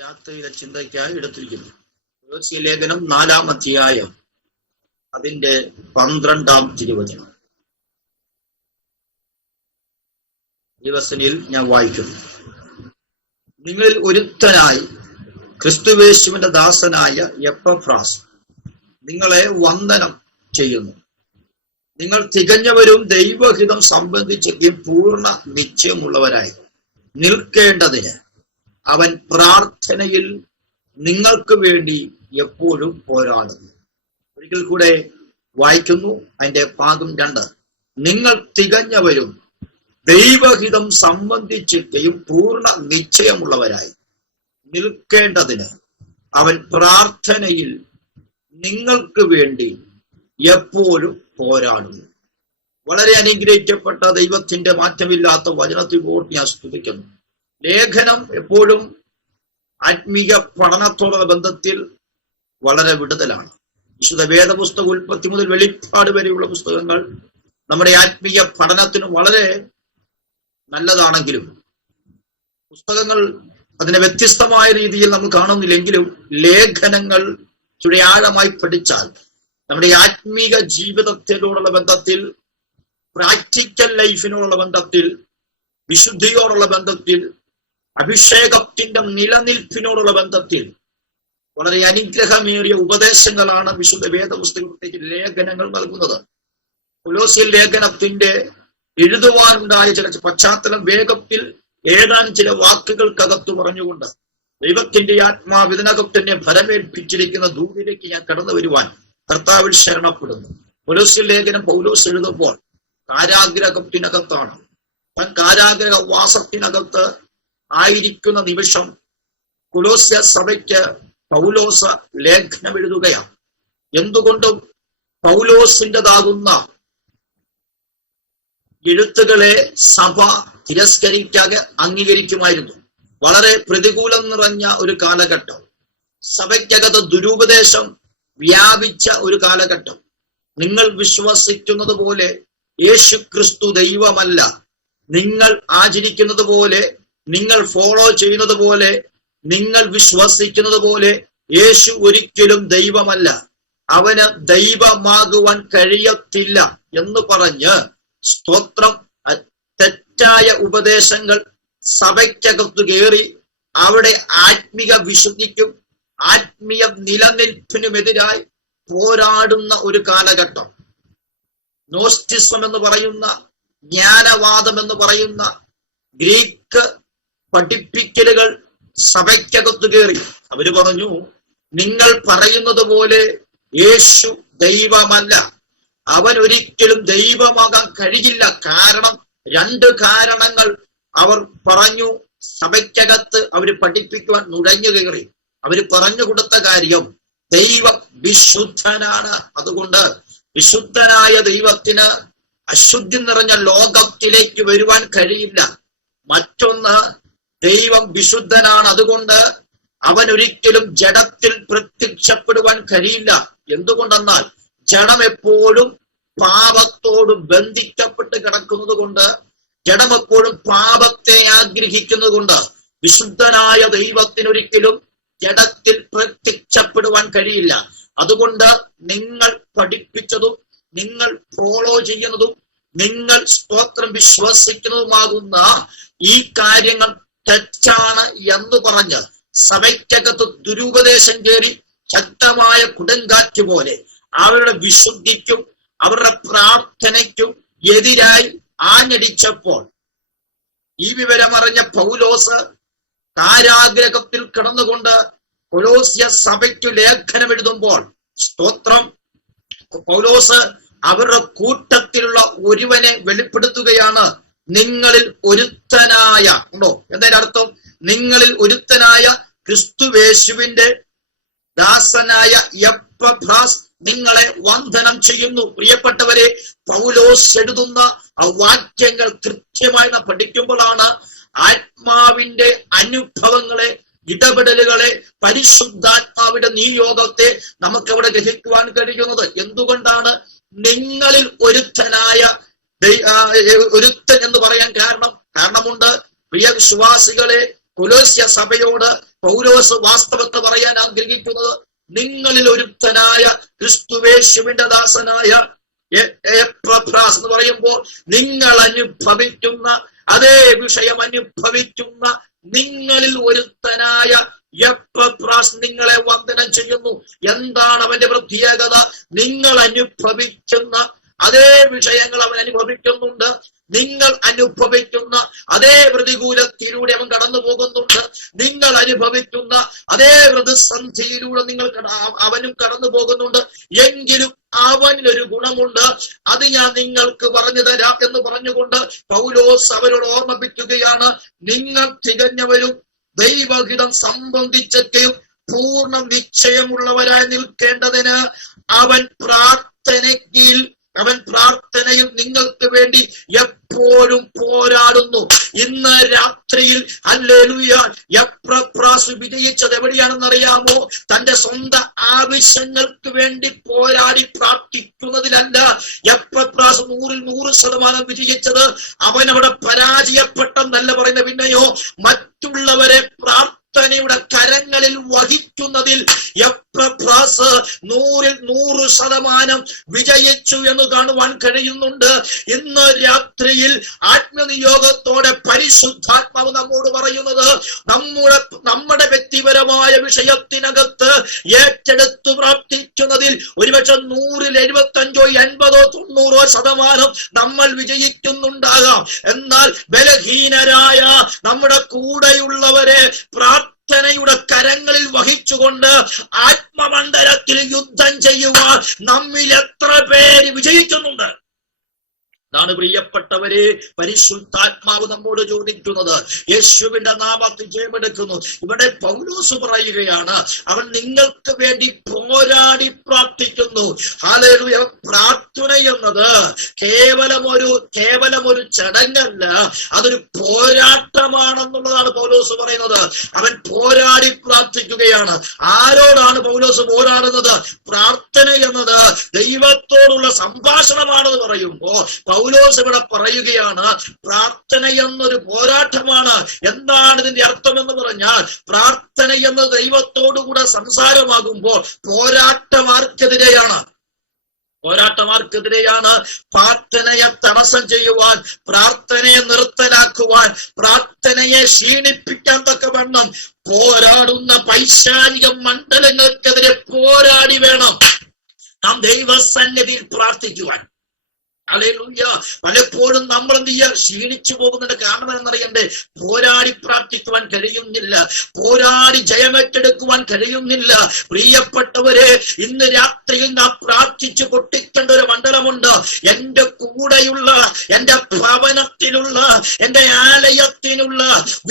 രാത്രിയിലെ ചിന്തയ്ക്കായി എടുത്തിരിക്കുന്നു. കൊലോസ്യ ലേഖനം 4-ാം അധ്യായം അതിന്റെ 12-ാം തിരുവചനം ദിവസനിൽ ഞാൻ വായിക്കുന്നു. നിങ്ങളിൽ ഒരുത്തനായി ക്രിസ്തുവേശുവിന്റെ ദാസനായ എപ്പഫ്രാസ് നിങ്ങളെ വന്ദനം ചെയ്യുന്നു. നിങ്ങൾ തികഞ്ഞവരും ദൈവഹിതം സംബന്ധിച്ചെങ്കിലും പൂർണ്ണ നിശ്ചയമുള്ളവരായി നിൽക്കേണ്ടതിന് അവൻ പ്രാർത്ഥനയിൽ നിങ്ങൾക്ക് വേണ്ടി എപ്പോഴും പോരാടുന്നു. ഒരിക്കൽ കൂടെ വായിക്കുന്നു, അതിന്റെ ഭാഗം 2. നിങ്ങൾ തികഞ്ഞവരും ദൈവഹിതം സംബന്ധിച്ചൊക്കെയും പൂർണ്ണ നിശ്ചയമുള്ളവരായി നിൽക്കേണ്ടതിന് അവൻ പ്രാർത്ഥനയിൽ നിങ്ങൾക്ക് വേണ്ടി എപ്പോഴും പോരാടുന്നു. വളരെ അനുഗ്രഹിക്കപ്പെട്ട ദൈവത്തിന്റെ മാറ്റമില്ലാത്ത വചനത്തിനോട് ഞാൻ സ്തുതിക്കുന്നു. ലേഖനം എപ്പോഴും ആത്മീയ പഠനത്തോടുള്ള ബന്ധത്തിൽ വളരെ വിടുതലാണ്. വിശുദ്ധ വേദപുസ്തകം ഉൽപ്പത്തി മുതൽ വെളിപ്പാട് വരെയുള്ള പുസ്തകങ്ങൾ നമ്മുടെ ആത്മീയ പഠനത്തിന് വളരെ നല്ലതാണെങ്കിലും പുസ്തകങ്ങൾ അതിനെ വ്യത്യസ്തമായ രീതിയിൽ നമ്മൾ കാണുന്നില്ലെങ്കിലും ലേഖനങ്ങൾ ചുടെ ആഴമായി പഠിച്ചാൽ നമ്മുടെ ആത്മീക ജീവിതത്തിനോടുള്ള ബന്ധത്തിൽ, പ്രാക്ടിക്കൽ ലൈഫിനോടുള്ള ബന്ധത്തിൽ, വിശുദ്ധിയോടുള്ള ബന്ധത്തിൽ, അഭിഷേകത്തിന്റെ നിലനിൽപ്പിനോടുള്ള ബന്ധത്തിൽ വളരെ അനുഗ്രഹമേറിയ ഉപദേശങ്ങളാണ് വിശുദ്ധ വേദപുസ്തകത്തേക്ക് ലേഖനങ്ങൾ നൽകുന്നത്. കൊലോസ്യ ലേഖനത്തിന്റെ എഴുതുവാനുണ്ടായ ചില പശ്ചാത്തലം വേഗത്തിൽ ഏതാനും ചില വാക്കുകൾക്കകത്ത് പറഞ്ഞുകൊണ്ട് ദൈവത്തിന്റെ ആത്മാവ് ഇതിനകത്ത് തന്നെ ഫലമേൽപ്പിച്ചിരിക്കുന്ന ദൂരിലേക്ക് ഞാൻ കടന്നു വരുവാൻ കർത്താവിൽ ശരണപ്പെടുന്നു. കൊലോസ്യ ലേഖനം പൗലോസ് എഴുതുമ്പോൾ കാരാഗ്രഹത്തിനകത്താണ്. താൻ കാരാഗ്രഹവാസത്തിനകത്ത് ആയിരിക്കുന്ന നിമിഷം കൊലോസ്യ സഭയ്ക്ക് പൗലോസ് ലേഖനം എഴുതുകയാണ്. എന്തുകൊണ്ടും പൗലോസിൻ്റെതാകുന്ന എഴുത്തുകളെ സഭ തിരസ്കരിക്കാതെ അംഗീകരിക്കുമായിരുന്നു. വളരെ പ്രതികൂലം നിറഞ്ഞ ഒരു കാലഘട്ടം, സഭയ്ക്കകത്ത് ദുരുപദേശം വ്യാപിച്ച ഒരു കാലഘട്ടം. നിങ്ങൾ വിശ്വസിക്കുന്നത് പോലെ യേശു ക്രിസ്തു ദൈവമല്ല, നിങ്ങൾ ആചരിക്കുന്നത് പോലെ, നിങ്ങൾ ഫോളോ ചെയ്യുന്നത് പോലെ, നിങ്ങൾ വിശ്വസിക്കുന്നത് പോലെ യേശു ഒരിക്കലും ദൈവമല്ല, അവന് ദൈവമാകുവാൻ കഴിയത്തില്ല എന്ന് പറഞ്ഞ് സ്തോത്രം തെറ്റായ ഉപദേശങ്ങൾ സഭയ്ക്കകത്ത് കയറി അവിടെ ആത്മീക വിശുദ്ധിക്കും ആത്മീയ നിലനിൽപ്പിനുമെതിരായി പോരാടുന്ന ഒരു കാലഘട്ടം. നോസ്റ്റിസം എന്ന് പറയുന്ന, ജ്ഞാനവാദം എന്ന് പറയുന്ന ഗ്രീക്ക് പഠിപ്പിക്കലുകൾ സഭയ്ക്കകത്ത് കയറി. അവര് പറഞ്ഞു, നിങ്ങൾ പറയുന്നത് പോലെ യേശു ദൈവമല്ല, അവൻ ഒരിക്കലും ദൈവമാകാൻ കഴിയില്ല. കാരണം 2 കാരണങ്ങൾ അവർ പറഞ്ഞു. സഭയ്ക്കകത്ത് അവര് പഠിപ്പിക്കുവാൻ നുഴഞ്ഞു കയറി. അവര് പറഞ്ഞു കൊടുത്ത കാര്യം, ദൈവം വിശുദ്ധനാണ്, അതുകൊണ്ട് വിശുദ്ധനായ ദൈവത്തിന് അശുദ്ധി നിറഞ്ഞ ലോകത്തിലേക്ക് വരുവാൻ കഴിയില്ല. മറ്റൊന്ന്, ദൈവം വിശുദ്ധനാണ്, അതുകൊണ്ട് അവൻ ഒരിക്കലും ജഡത്തിൽ പ്രത്യക്ഷപ്പെടുവാൻ കഴിയില്ല. എന്തുകൊണ്ടെന്നാൽ ജഡം എപ്പോഴും പാപത്തോട് ബന്ധിക്കപ്പെട്ട് കിടക്കുന്നത് കൊണ്ട്, ജഡം എപ്പോഴും പാപത്തെ ആഗ്രഹിക്കുന്നത് കൊണ്ട് വിശുദ്ധനായ ദൈവത്തിനൊരിക്കലും ജഡത്തിൽ പ്രത്യക്ഷപ്പെടുവാൻ കഴിയില്ല. അതുകൊണ്ട് നിങ്ങൾ പഠിപ്പിച്ചതും നിങ്ങൾ ഫോളോ ചെയ്യുന്നതും നിങ്ങൾ സ്തോത്രം വിശ്വസിക്കുന്നതുമാകുന്ന ഈ കാര്യങ്ങൾ തെറ്റാണ് എന്ന് പറഞ്ഞ് സഭയ്ക്കകത്ത് ദുരുപദേശം കയറി ശക്തമായ കൊടുങ്കാറ്റ് പോലെ അവരുടെ വിശുദ്ധിക്കും അവരുടെ പ്രാർത്ഥനയ്ക്കും എതിരായി ആഞ്ഞടിച്ചപ്പോൾ ഈ വിവരമറിഞ്ഞ പൗലോസ് കാരാഗ്രഹത്തിൽ കിടന്നുകൊണ്ട് കൊലോസ്യ സഭയ്ക്കു ലേഖനം എഴുതുമ്പോൾ സ്തോത്രം പൗലോസ് അവരുടെ കൂട്ടത്തിലുള്ള ഒരുവനെ വെളിപ്പെടുത്തുകയാണ്. നിങ്ങളിൽ ഒരുത്തനായ, ഉണ്ടോ എന്നതിന്റെ അർത്ഥം, നിങ്ങളിൽ ഒരുത്തനായ ക്രിസ്തുവേശുവിന്റെ ദാസനായ എപ്പഫ്രാസ് നിങ്ങളെ വന്ദനം ചെയ്യുന്നു. പ്രിയപ്പെട്ടവരെ, പൗലോസ് എഴുതുന്ന ആ വാക്യങ്ങൾ കൃത്യമായി നാം പഠിക്കുമ്പോഴാണ് ആത്മാവിന്റെ അനുഭവങ്ങളെ, ഇടപെടലുകളെ, പരിശുദ്ധാത്മാവിന്റെ നിയോഗത്തെ നമുക്ക് അവിടെ ഗ്രഹിക്കുവാൻ കഴിയുന്നത്. എന്തുകൊണ്ടാണ് നിങ്ങളിൽ ഒരുത്തനായ ഒരുത്തൻ എന്ന് പറയാൻ കാരണമുണ്ട്. പ്രിയ വിശ്വാസികളെ, കൊലോസ്യ സഭയോട് പൗലോസ് വാസ്തവത്തെ പറയാൻ ആഗ്രഹിക്കുന്നത്, നിങ്ങളിൽ ഒരുത്തനായ ക്രിസ്തുവേശുവിന്റെ ദാസനായ എപ്പഫ്രാസ് എന്ന് പറയുമ്പോൾ നിങ്ങൾ അനുഭവിക്കുന്ന അതേ വിഷയം അനുഭവിക്കുന്ന നിങ്ങളിൽ ഒരുത്തനായ എപ്പഫ്രാസ് നിങ്ങളെ വന്ദനം ചെയ്യുന്നു. എന്താണ് അവന്റെ പ്രത്യേകത? നിങ്ങൾ അനുഭവിക്കുന്ന അതേ വിഷയങ്ങൾ അവൻ അനുഭവിക്കുന്നുണ്ട്. നിങ്ങൾ അനുഭവിക്കുന്ന അതേ പ്രതികൂലത്തിലൂടെ അവൻ കടന്നു പോകുന്നുണ്ട്. നിങ്ങൾ അനുഭവിക്കുന്ന അതേ പ്രതിസന്ധിയിലൂടെ അവനും കടന്നു പോകുന്നുണ്ട്. എങ്കിലും അവനിലൊരു ഗുണമുണ്ട്, അത് ഞാൻ നിങ്ങൾക്ക് പറഞ്ഞു തരാം എന്ന് പറഞ്ഞുകൊണ്ട് പൗലോസ് അവരോട് ഓർമ്മിപ്പിക്കുകയാണ്. നിങ്ങൾ തികഞ്ഞവരും ദൈവഹിതം സംബന്ധിച്ചൊക്കെയും പൂർണ്ണ നിശ്ചയമുള്ളവരായി നിൽക്കേണ്ടതിന് അവൻ പ്രാർത്ഥനയിൽ നിങ്ങൾക്ക് വേണ്ടി എപ്പോഴും പോരാടുന്നു. ഇന്ന് രാത്രിയിൽ ഹല്ലേലൂയ എപ്പഫ്രാസ് വിജയിച്ചത് എവിടെയാണെന്നറിയാമോ? തന്റെ സ്വന്തം ആവശ്യങ്ങൾക്ക് വേണ്ടി പോരാടി പ്രാർത്ഥിക്കുന്നതിലല്ല എപ്പഫ്രാസ് 100% വിജയിച്ചത്. അവനവിടെ പരാജയപ്പെട്ടെന്നല്ല പറയുന്നത്. പിന്നെയോ മറ്റുള്ളവരെ പ്രാർത്ഥനയുടെ കരങ്ങളിൽ വഹിക്കുന്നതിൽ എപ്പഫ്രാസ് 100% വിജയിച്ചു എന്ന് കാണുവാൻ കഴിയുന്നുണ്ട്. ഇന്ന് രാത്രിയിൽ ആത്മനിയോഗത്തോടെ പരിശുദ്ധാത്മാവ് നമ്മോട് പറയുന്നത്, നമ്മുടെ വ്യക്തിപരമായ വിഷയത്തിനകത്ത് ഏറ്റെടുത്തു പ്രാർത്ഥിക്കുന്നതിൽ ഒരുപക്ഷെ 100-75, 80, 90% നമ്മൾ വിജയിക്കുന്നുണ്ടാകാം. എന്നാൽ ബലഹീനരായ നമ്മുടെ കൂടെയുള്ളവരെ പ്രാർത്ഥനയുടെ കരങ്ങളിൽ വഹിച്ചുകൊണ്ട് ആത്മമണ്ഡലത്തിൽ യുദ്ധം ചെയ്യുവാൻ നമ്മിൽ എത്ര പേര് വിജയിക്കുന്നുണ്ട്? അതാണ് പ്രിയപ്പെട്ടവരെ പരിശുദ്ധാത്മാവ് നമ്മോട് ചോദിക്കുന്നത്. യേശുവിന്റെ നാമത്തിൽ ജയമെടുക്കുന്നു. ഇവിടെ പൗലോസ് പറയുകയാണ്, അവൻ നിങ്ങൾക്ക് വേണ്ടി പോരാടി പ്രാർത്ഥിക്കുന്നു. ഹല്ലേലൂയ. പ്രാർത്ഥന എന്നത് കേവലം ഒരു ചടങ്ങല്ല, അതൊരു പോരാട്ടമാണെന്നുള്ളതാണ് പൗലോസ് പറയുന്നത്. അവൻ പോരാടി പ്രാർത്ഥിക്കുകയാണ്. ആരോടാണ് പൗലോസ് പോരാടുന്നത്? പ്രാർത്ഥന എന്നത് ദൈവത്തോടുള്ള സംഭാഷണമാണെന്ന് പറയുമ്പോ പൗലോസ് ഇവിടെ പറയുകയാണ്, പ്രാർത്ഥന എന്നൊരു പോരാട്ടമാണ്. എന്താണ് ഇതിന്റെ അർത്ഥം എന്ന് പറഞ്ഞാൽ, പ്രാർത്ഥന എന്നത് ദൈവത്തോടുകൂടെ സംസാരമാകുമ്പോൾ പോരാട്ടമാർക്കെതിരെയാണ്. പ്രാർത്ഥനയെ തടസ്സം ചെയ്യുവാൻ, പ്രാർത്ഥനയെ നിർത്തലാക്കുവാൻ, പ്രാർത്ഥനയെ ക്ഷീണിപ്പിക്കാൻ തക്കവണ്ണം പോരാടുന്ന പൈശാചിക മണ്ഡലങ്ങൾക്കെതിരെ പോരാടി വേണം നാം ദൈവസന്നിധിയിൽ പ്രാർത്ഥിക്കുവാൻ. ഹല്ലേലൂയ. പലപ്പോഴും നമ്മൾ എന്ത് ചെയ്യുക? ക്ഷീണിച്ചു പോകുന്നതിന്റെ കാരണം എന്നറിയണ്ടേ? പോരാടി പ്രാർത്ഥിക്കുവാൻ കഴിയുന്നില്ല, പോരാടി ജയമേറ്റെടുക്കുവാൻ കഴിയുന്നില്ല. പ്രിയപ്പെട്ടവരെ, ഇന്ന് രാത്രിയിൽ നാം പ്രാർത്ഥിച്ചു പൊട്ടിക്കേണ്ട ഒരു മണ്ഡലമുണ്ട്. എന്റെ കൂടെയുള്ള, എന്റെ ഭവനത്തിലുള്ള, എന്റെ ആലയത്തിനുള്ള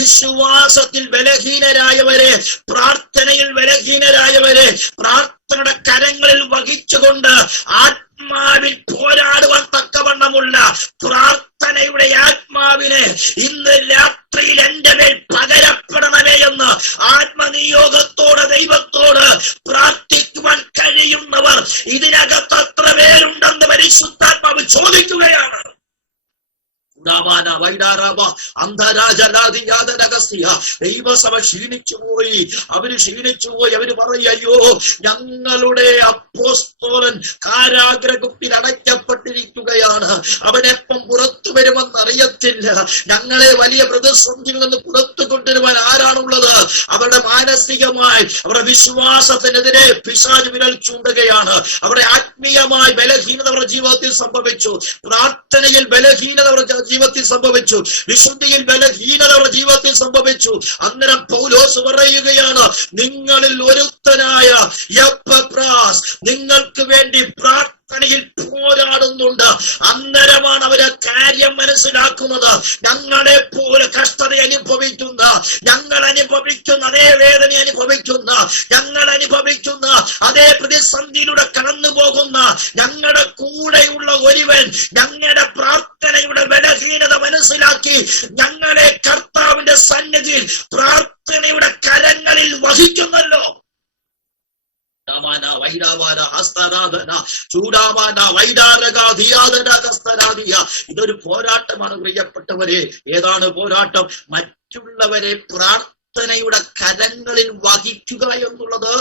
വിശ്വാസത്തിൽ ബലഹീനരായവരെ, പ്രാർത്ഥനയിൽ ബലഹീനരായവരെ പ്രാർത്ഥനയുടെ കരങ്ങളിൽ വഹിച്ചുകൊണ്ട് ആത്മാവിൽ പോരാടുവാൻ തക്കവണ്ണമുള്ള പ്രാർത്ഥനയുടെ ആത്മാവിനെ ഇന്ന് രാത്രിയിൽ എന്റെ മേൽ പകരപ്പെടണമേ എന്ന് ആത്മനിയോഗത്തോടെ ദൈവത്തോട് പ്രാർത്ഥിക്കുവാൻ കഴിയുന്നവർ ഇതിനകത്ത് എത്ര പേരുണ്ടെന്ന് പരിശുദ്ധാത്മാവ് ചോദിക്കുകയാണ്. ദൈവസഭ ക്ഷീണിച്ചുപോയി. അവര് പറയയ്യോ, ഞങ്ങളുടെ അപ്പോസ്തലൻ കാരാഗ്രഹത്തിൽ അടയ്ക്കപ്പെട്ടിരിക്കുകയാണ്, അവനെപ്പം പുറത്തു വരുമെന്ന് അറിയത്തില്ല. ഞങ്ങളെ വലിയ പ്രതിസന്ധിയിൽ നിന്ന് പുറത്തു കൊണ്ടുവരുവാൻ ആരാണുള്ളത്? അവരുടെ മാനസികമായി, അവരുടെ വിശ്വാസത്തിനെതിരെ പിശാച് വിരൽ ചൂണ്ടുകയാണ്. അവരുടെ ആത്മീയമായി ബലഹീനത അവരുടെ ജീവിതത്തിൽ സംഭവിച്ചു, പ്രാർത്ഥനയിൽ ബലഹീനത അവരുടെ ജീവിതത്തിൽ സംഭവിച്ചു, വിശുദ്ധിയിൽ ബലഹീനത അവരുടെ ജീവിതത്തിൽ സംഭവിച്ചു. അന്നേരം പൗലോസ് പറയുകയാണ്, നിങ്ങളിൽ ഒരുത്തനായ എപ്പഫ്രാസ് നിങ്ങൾക്ക് വേണ്ടി പ്രാർത്ഥനയിൽ പോരാടുന്നുണ്ട്. അന്നേരമാണ് അവരെ കാര്യം മനസ്സിലാക്കുന്നത്. ഞങ്ങളെ പോലെ കഷ്ടത അനുഭവിക്കുന്ന, ഞങ്ങൾ അനുഭവിക്കുന്ന അതേ വേദന അനുഭവിക്കുന്ന, ഞങ്ങൾ അനുഭവിക്കുന്ന അതേ പ്രതിസന്ധിയിലൂടെ കടന്നു പോകുന്ന ഞങ്ങളുടെ കൂടെയുള്ള ഒരുവൻ ഞങ്ങളുടെ പ്രാർത്ഥനയുടെ ബലഹീനത മനസ്സിലാക്കി ഞങ്ങളെ കർത്താവിന്റെ സന്നിധിയിൽ പ്രാർത്ഥനയുടെ കരങ്ങളിൽ വഹിക്കുന്നല്ലോ. ഇതൊരു പോരാട്ടമാണ് പ്രിയപ്പെട്ടവരെ. ഏതാണ് പോരാട്ടം? മറ്റുള്ളവരെ പ്രാർത്ഥനയുടെ കരങ്ങളിൽ വഹിക്കുക എന്നുള്ളത്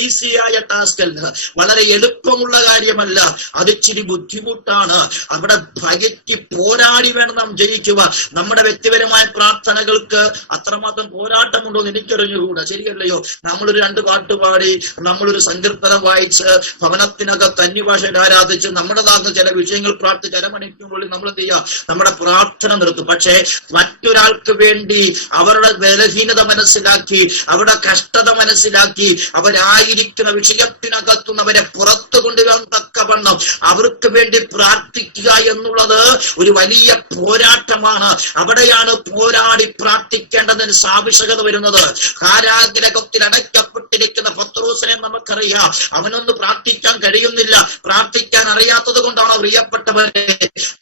ഈസിയായ ടാസ്ക് അല്ല, വളരെ എളുപ്പമുള്ള കാര്യമല്ല. അത് ഇച്ചിരി ബുദ്ധിമുട്ടാണ്. അവിടെ ഭയറ്റി പോരാടി വേണം നാം ജയിക്കുക. നമ്മുടെ വ്യക്തിപരമായ പ്രാർത്ഥനകൾക്ക് അത്രമാത്രം പോരാട്ടമുണ്ടോ എന്ന് എനിക്കറിഞ്ഞുകൂടാ, ശരിയല്ലയോ? നമ്മളൊരു 2 പാട്ട് പാടി, നമ്മളൊരു സങ്കീർത്തനം വായിച്ച്, ഭവനത്തിനകത്ത് അന്യഭാഷയിൽ ആരാധിച്ച്, നമ്മുടേതാകുന്ന ചില വിഷയങ്ങൾ പ്രാർത്ഥിച്ച് അരമണിക്കൂറിനുള്ളിൽ നമ്മൾ എന്ത് ചെയ്യുക? നമ്മുടെ പ്രാർത്ഥന നിർത്തും. പക്ഷേ മറ്റൊരാൾക്ക് വേണ്ടി അവരുടെ ബലഹീനത മനസ്സിലാക്കി, അവരുടെ കഷ്ടത മനസ്സിലാക്കി, അവരായിരിക്കുന്ന വിഷയത്തിനകത്തുനിന്ന് അവരെ പുറത്തു കൊണ്ടുവരാൻ തക്കവണ്ണം അവർക്ക് വേണ്ടി പ്രാർത്ഥിക്കുക എന്നുള്ളത് ഒരു വലിയ പോരാട്ടമാണ്. അവിടെയാണ് പോരാടി പ്രാർത്ഥിക്കേണ്ടതിന് ആവശ്യകത വരുന്നത്. കാരാഗ്രഹത്തിൽ അടയ്ക്കപ്പെട്ടിരിക്കുന്ന പത്രോസിനെ നമുക്കറിയാം. അവനൊന്ന് പ്രാർത്ഥിക്കാൻ കഴിയുന്നില്ല. പ്രാർത്ഥിക്കാൻ അറിയാത്തത് കൊണ്ടാണ് പ്രിയപ്പെട്ടവരെ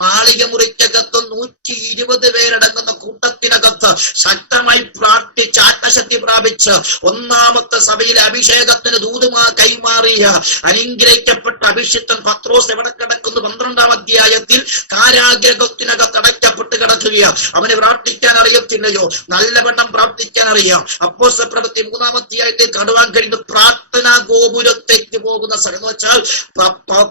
മാളിക മുറിക്കകത്ത് 120 പേരടങ്ങുന്ന കൂട്ടത്തിനകത്ത് ശക്തമായി പ്രാർത്ഥിച്ച് ആത്മശക്തി പ്രാപിച്ച് ഒന്നാമത്തെ സഭയിലെ അഭിഷേകത്തിന് ദൂതുമാ കൈമാറിയ അനുഗ്രഹിക്കപ്പെട്ട അഭിഷിക്തൻ പത്രോസ് എവിടെ കിടക്കുന്നു? 12-ാം അധ്യായത്തിൽ കാരാഗ്രഹത്തിനകത്ത് അടയ്ക്കപ്പെട്ട് കിടക്കുകയാണ്. അവന് പ്രാർത്ഥിക്കാൻ അറിയത്തില്ലയോ? നല്ലവണ്ണം പ്രാർത്ഥിക്കാൻ അറിയാം. അപ്പോസ്തല പ്രവൃത്തി 3-ാം അധ്യായത്തിൽ കടുവാൻ കഴിയുന്ന പ്രാർത്ഥനാ ഗോപുരത്തേക്ക് പോകുന്ന സ്ഥലം എന്ന് വെച്ചാൽ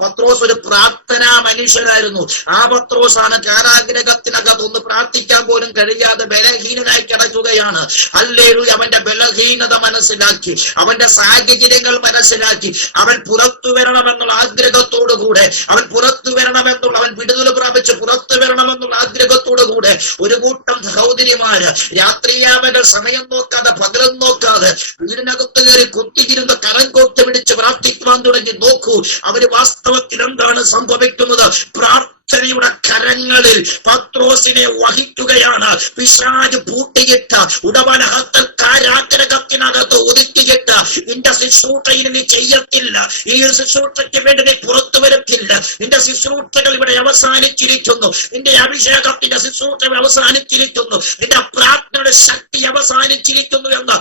പത്രോസ് ഒരു പ്രാർത്ഥനാ മനുഷ്യനായിരുന്നു. ആ പത്രോസാണ് കാരാഗ്രഹത്തിനകത്ത് ഒന്ന് പ്രാർത്ഥിക്കാൻ പോലും കഴിയാതെ ബലഹീനനായി കിടക്കുകയാണ്. ഹല്ലേലൂയ. അവന്റെ ബലഹീനത മനസ്സിലാക്കി, അവന്റെ സാഹചര്യങ്ങൾ മനസ്സിലാക്കി, അവൻ പുറത്തു വരണമെന്നുള്ള ആഗ്രഹത്തോടുകൂടെ, അവൻ പുറത്തു വരണമെന്നുള്ള, അവൻ വിടുതൽ പ്രാപിച്ച് പുറത്തു വരണമെന്നുള്ള ആഗ്രഹത്തോടുകൂടെ ഒരു കൂട്ടം സഹോദരിമാര് രാത്രിയാമകൾ സമയം നോക്കാതെ പകലും നോക്കാതെ വീടിനകത്ത് കയറി കുത്തിയിരുന്ന് കരം കോർത്ത് പിടിച്ച് പ്രാർത്ഥിക്കുവാൻ തുടങ്ങി. നോക്കൂ, അവര് വാസ്തവത്തിൽ എന്താണ് സംഭവിക്കുന്നത്? പ്രാർത്ഥനയുടെ കരങ്ങളിൽ പത്രോസിനെ വഹിക്കുകയാണ്. പിശാച് പൂട്ടിയിട്ട ഉടവലഹത്തിൽ കാരാഗ്രഹത്തിനകത്ത് ഒതുക്കിയിട്ട് നിന്റെ ശുശ്രൂഷയിൽ നീ ചെയ്യത്തില്ല, ഈ ശുശ്രൂഷയ്ക്ക് വേണ്ടി നീ പുറത്തു വരത്തില്ല, നിന്റെ ശുശ്രൂഷകൾ ഇവിടെ അവസാനിച്ചിരിക്കുന്നു, നിന്റെ അഭിഷേകത്തിന്റെ ശുശ്രൂഷ അവസാനിച്ചിരിക്കുന്നു, നിന്റെ പ്രാർത്ഥനയുടെ ശക്തി അവസാനിച്ചിരിക്കുന്നു എന്ന്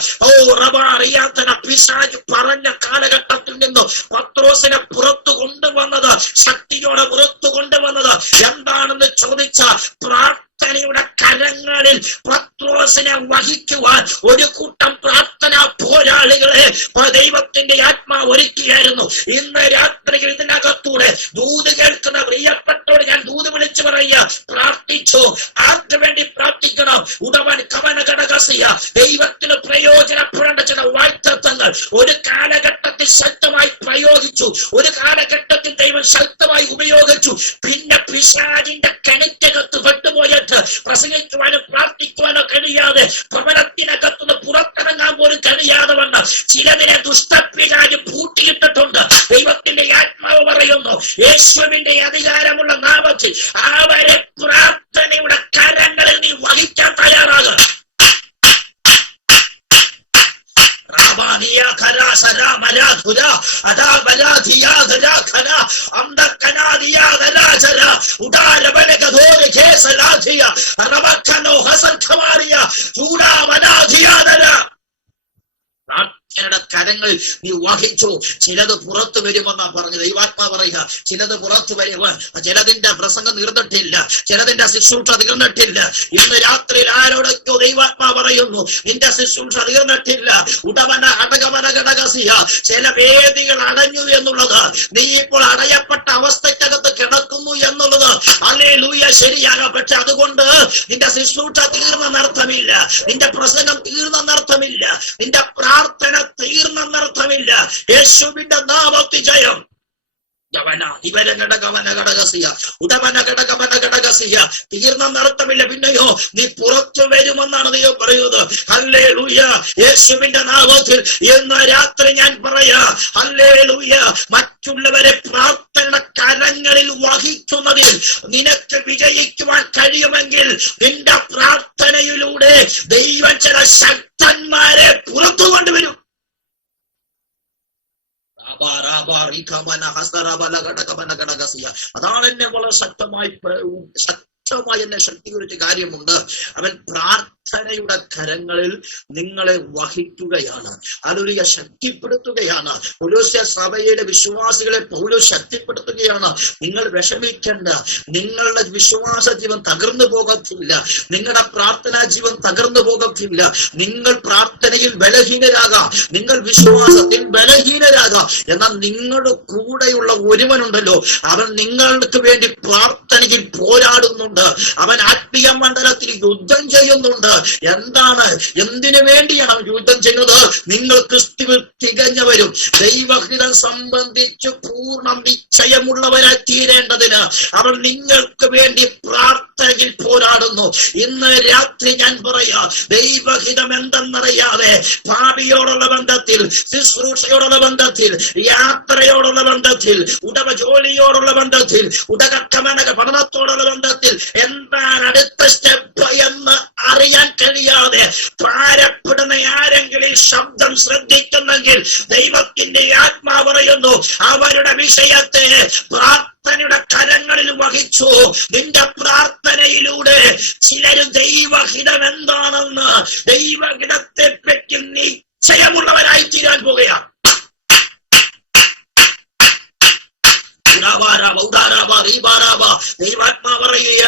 അറിയാത്ത പിശാച് പറഞ്ഞ കാലഘട്ടത്തിൽ നിന്ന് പത്രോസിനെ പുറത്തു കൊണ്ടുവന്നത്, ശക്തിയോടെ പുറത്തു കൊണ്ടുവന്നത് എന്താണെന്ന് ചോദിച്ച പ്രാർത്ഥനയുടെ കരങ്ങളിൽ പത്രോസിനെ വഹിക്കുവാൻ ഒരു കൂട്ടം പ്രാർത്ഥനാ പോരാളികളെ ദൈവത്തിന്റെ ആത്മാവ് ഒരുക്കിയായിരുന്നു. ഇന്ന് രാത്രിയിൽ ഇതിനകത്തൂടെ ദൂത് കേൾക്കുന്ന പ്രിയപ്പെട്ടോട് ഞാൻ ദൂത് വിളിച്ചു പറയുക, പ്രാർത്ഥിച്ചു. ആർക്ക് വേണ്ടി പ്രാർത്ഥിക്കണം? ഉടവൻ കവന ഘടകസിയ ദൈവത്തിന് പ്രയോജനപ്പെടേണ്ട ചില വാഴ്ത്തത്വങ്ങൾ ഒരു കാലഘട്ടത്തിൽ ശക്തമായി പ്രയോഗിച്ചു, ഒരു കാലഘട്ടത്തിൽ ദൈവം ശക്തമായി ഉപയോഗിച്ചു. പിന്നെ പിശാചിന്റെ കണിക്കകത്ത് പെട്ടുപോയിട്ട് പ്രസംഗിക്കുവാനോ പ്രാർത്ഥിക്കുവാനോ കഴിയാതെ, ഭവനത്തിനകത്തുനിന്ന് പുറത്തിറങ്ങാൻ പോലും കഴിയാതെ വന്ന് ചിലതിനെ ദുഷ്ടപ്പിശാച് പൂട്ടിയിട്ടിട്ടുണ്ട്. ദൈവത്തിന്റെ ആത്മാവ് പറയുന്നു, യേശുവിന്റെ അധികാരമുള്ള നാമത്തിൽ അവരെ പ്രാർത്ഥനയുടെ കരങ്ങളിൽ നീ വഹിക്കാൻ തയ്യാറാകുക. പ്രാർത്ഥനയുടെ കരങ്ങളിൽ നീ വഹിച്ചു. ചിലത് പുറത്തു വരുമെന്നാ പറഞ്ഞു ദൈവാത്മാ പറയുക. ചിലത് പുറത്തു വരുവാൻ, ചിലതിന്റെ പ്രസംഗം തീർന്നിട്ടില്ല, ചിലതിന്റെ ശുശ്രൂഷ തീർന്നിട്ടില്ല. ഇന്ന് രാത്രിയിൽ ആരോടൊക്കെയോ ദൈവാത്മാ പറയുന്നു, നിന്റെ ശുശ്രൂഷ തീർന്നിട്ടില്ല. ഉടവന അടകവന ഘടകസിയ ചില വേദികൾ അടഞ്ഞു എന്നുള്ളത്, നീ ഇപ്പോൾ അടയപ്പെട്ട അവസ്ഥക്കകത്ത് കിടക്കുന്നു എന്നുള്ളത് ഹല്ലേലൂയ ശരിയാകാം. പക്ഷെ അതുകൊണ്ട് നിന്റെ ശുശ്രൂഷ തീർന്നെന്നർത്ഥമില്ല, നിന്റെ പ്രസംഗം തീർന്നെന്നർത്ഥമില്ല, നിന്റെ പ്രാർത്ഥന തീർന്നെന്നർത്ഥമില്ല. യേശുവിന്റെ നാമത്തിൽ ജയം. തീർന്നെന്നർത്ഥമില്ല. പിന്നെയോ നീ പുറത്തു വരുമെന്നാണ് ദൈവം പറയുന്നത്. ഹല്ലേലൂയ. യേശുവിന്റെ നാമത്തിൽ ഇന്ന് രാത്രി ഞാൻ പറയാ, ഹല്ലേലൂയ. മറ്റുള്ളവരെ പ്രാർത്ഥനയുടെ കരങ്ങളിൽ വഹിക്കുന്നതിൽ നിനക്ക് വിജയിക്കുവാൻ കഴിയുമെങ്കിൽ നിന്റെ പ്രാർത്ഥനയിലൂടെ ദൈവം ചില ശക്തന്മാരെ പുറത്തു കൊണ്ടുവരും. അതാണ് എന്നെ വളരെ ശക്തമായി ശക്തമായി എന്നെ ശക്തീകരിച്ച കാര്യമുണ്ട്. അവൻ പ്രാർത്ഥനയുടെ കരങ്ങളിൽ നിങ്ങളെ വഹിക്കുകയാണ്. ഹല്ലേലൂയ, ശക്തിപ്പെടുത്തുകയാണ്. കൊലോസ്യ സഭയുടെ വിശ്വാസികളെ പൗലോസ് ശക്തിപ്പെടുത്തുകയാണ്. നിങ്ങൾ വിഷമിക്കേണ്ട, നിങ്ങളുടെ വിശ്വാസ ജീവൻ തകർന്നു പോകത്തില്ല, നിങ്ങളുടെ പ്രാർത്ഥനാ ജീവൻ തകർന്നു പോകത്തില്ല. നിങ്ങൾ പ്രാർത്ഥനയിൽ ബലഹീനരാകാം, നിങ്ങൾ വിശ്വാസത്തിൽ ബലഹീനരാകാം. എന്നാൽ നിങ്ങളുടെ കൂടെയുള്ള ഒരുവനുണ്ടല്ലോ, അവൻ നിങ്ങൾക്ക് വേണ്ടി പ്രാർത്ഥനയിൽ പോരാടുന്നുണ്ട്. അവൻ ആത്മീയ മണ്ഡലത്തിൽ യുദ്ധം ചെയ്യുന്നുണ്ട്. എന്താണ്, എന്തിനു വേണ്ടിയാണ് അവൻ യുദ്ധം ചെയ്യുന്നത്? നിങ്ങൾ ക്രിസ്തുവിൽ തികഞ്ഞവരും ദൈവഹിതം സംബന്ധിച്ച് പൂർണ്ണ നിശ്ചയമുള്ളവരായി തീരേണ്ടതിന് അവൻ നിങ്ങൾക്ക് വേണ്ടി പ്രാർത്ഥനയിൽ പോരാടുന്നു. ഇന്ന് രാത്രി ഞാൻ പറയാ, ദൈവഹിതം എന്തെന്നറിയാതെ ഭാവിയോടുള്ള ബന്ധത്തിൽ, ശുശ്രൂഷയോടുള്ള ബന്ധത്തിൽ, യാത്രയോടുള്ള ബന്ധത്തിൽ, ഉടമ ജോലിയോടുള്ള ബന്ധത്തിൽ, ഉടകക്കമനക പഠനത്തോടുള്ള ബന്ധത്തിൽ എന്താണ് അടുത്ത സ്റ്റെപ്പ് എന്ന് അറിയാൻ കഴിയാതെ ഭാരപ്പെടുന്ന ആരെങ്കിലും ശബ്ദം ശ്രദ്ധിക്കുന്നെങ്കിൽ ദൈവത്തിന്റെ ആത്മാവ് പറയുന്നു, അവരുടെ വിഷയത്തെ പ്രാർത്ഥനയുടെ കരങ്ങളിൽ വഹിച്ചു. നിന്റെ പ്രാർത്ഥനയിലൂടെ ചിലരും ദൈവഹിതം എന്താണെന്ന്, ദൈവഹിതത്തെ പറ്റി നിശ്ചയമുള്ളവരായി തീരാൻ പോകുകയാണ്. ദൈവാത്മാ പറയുക,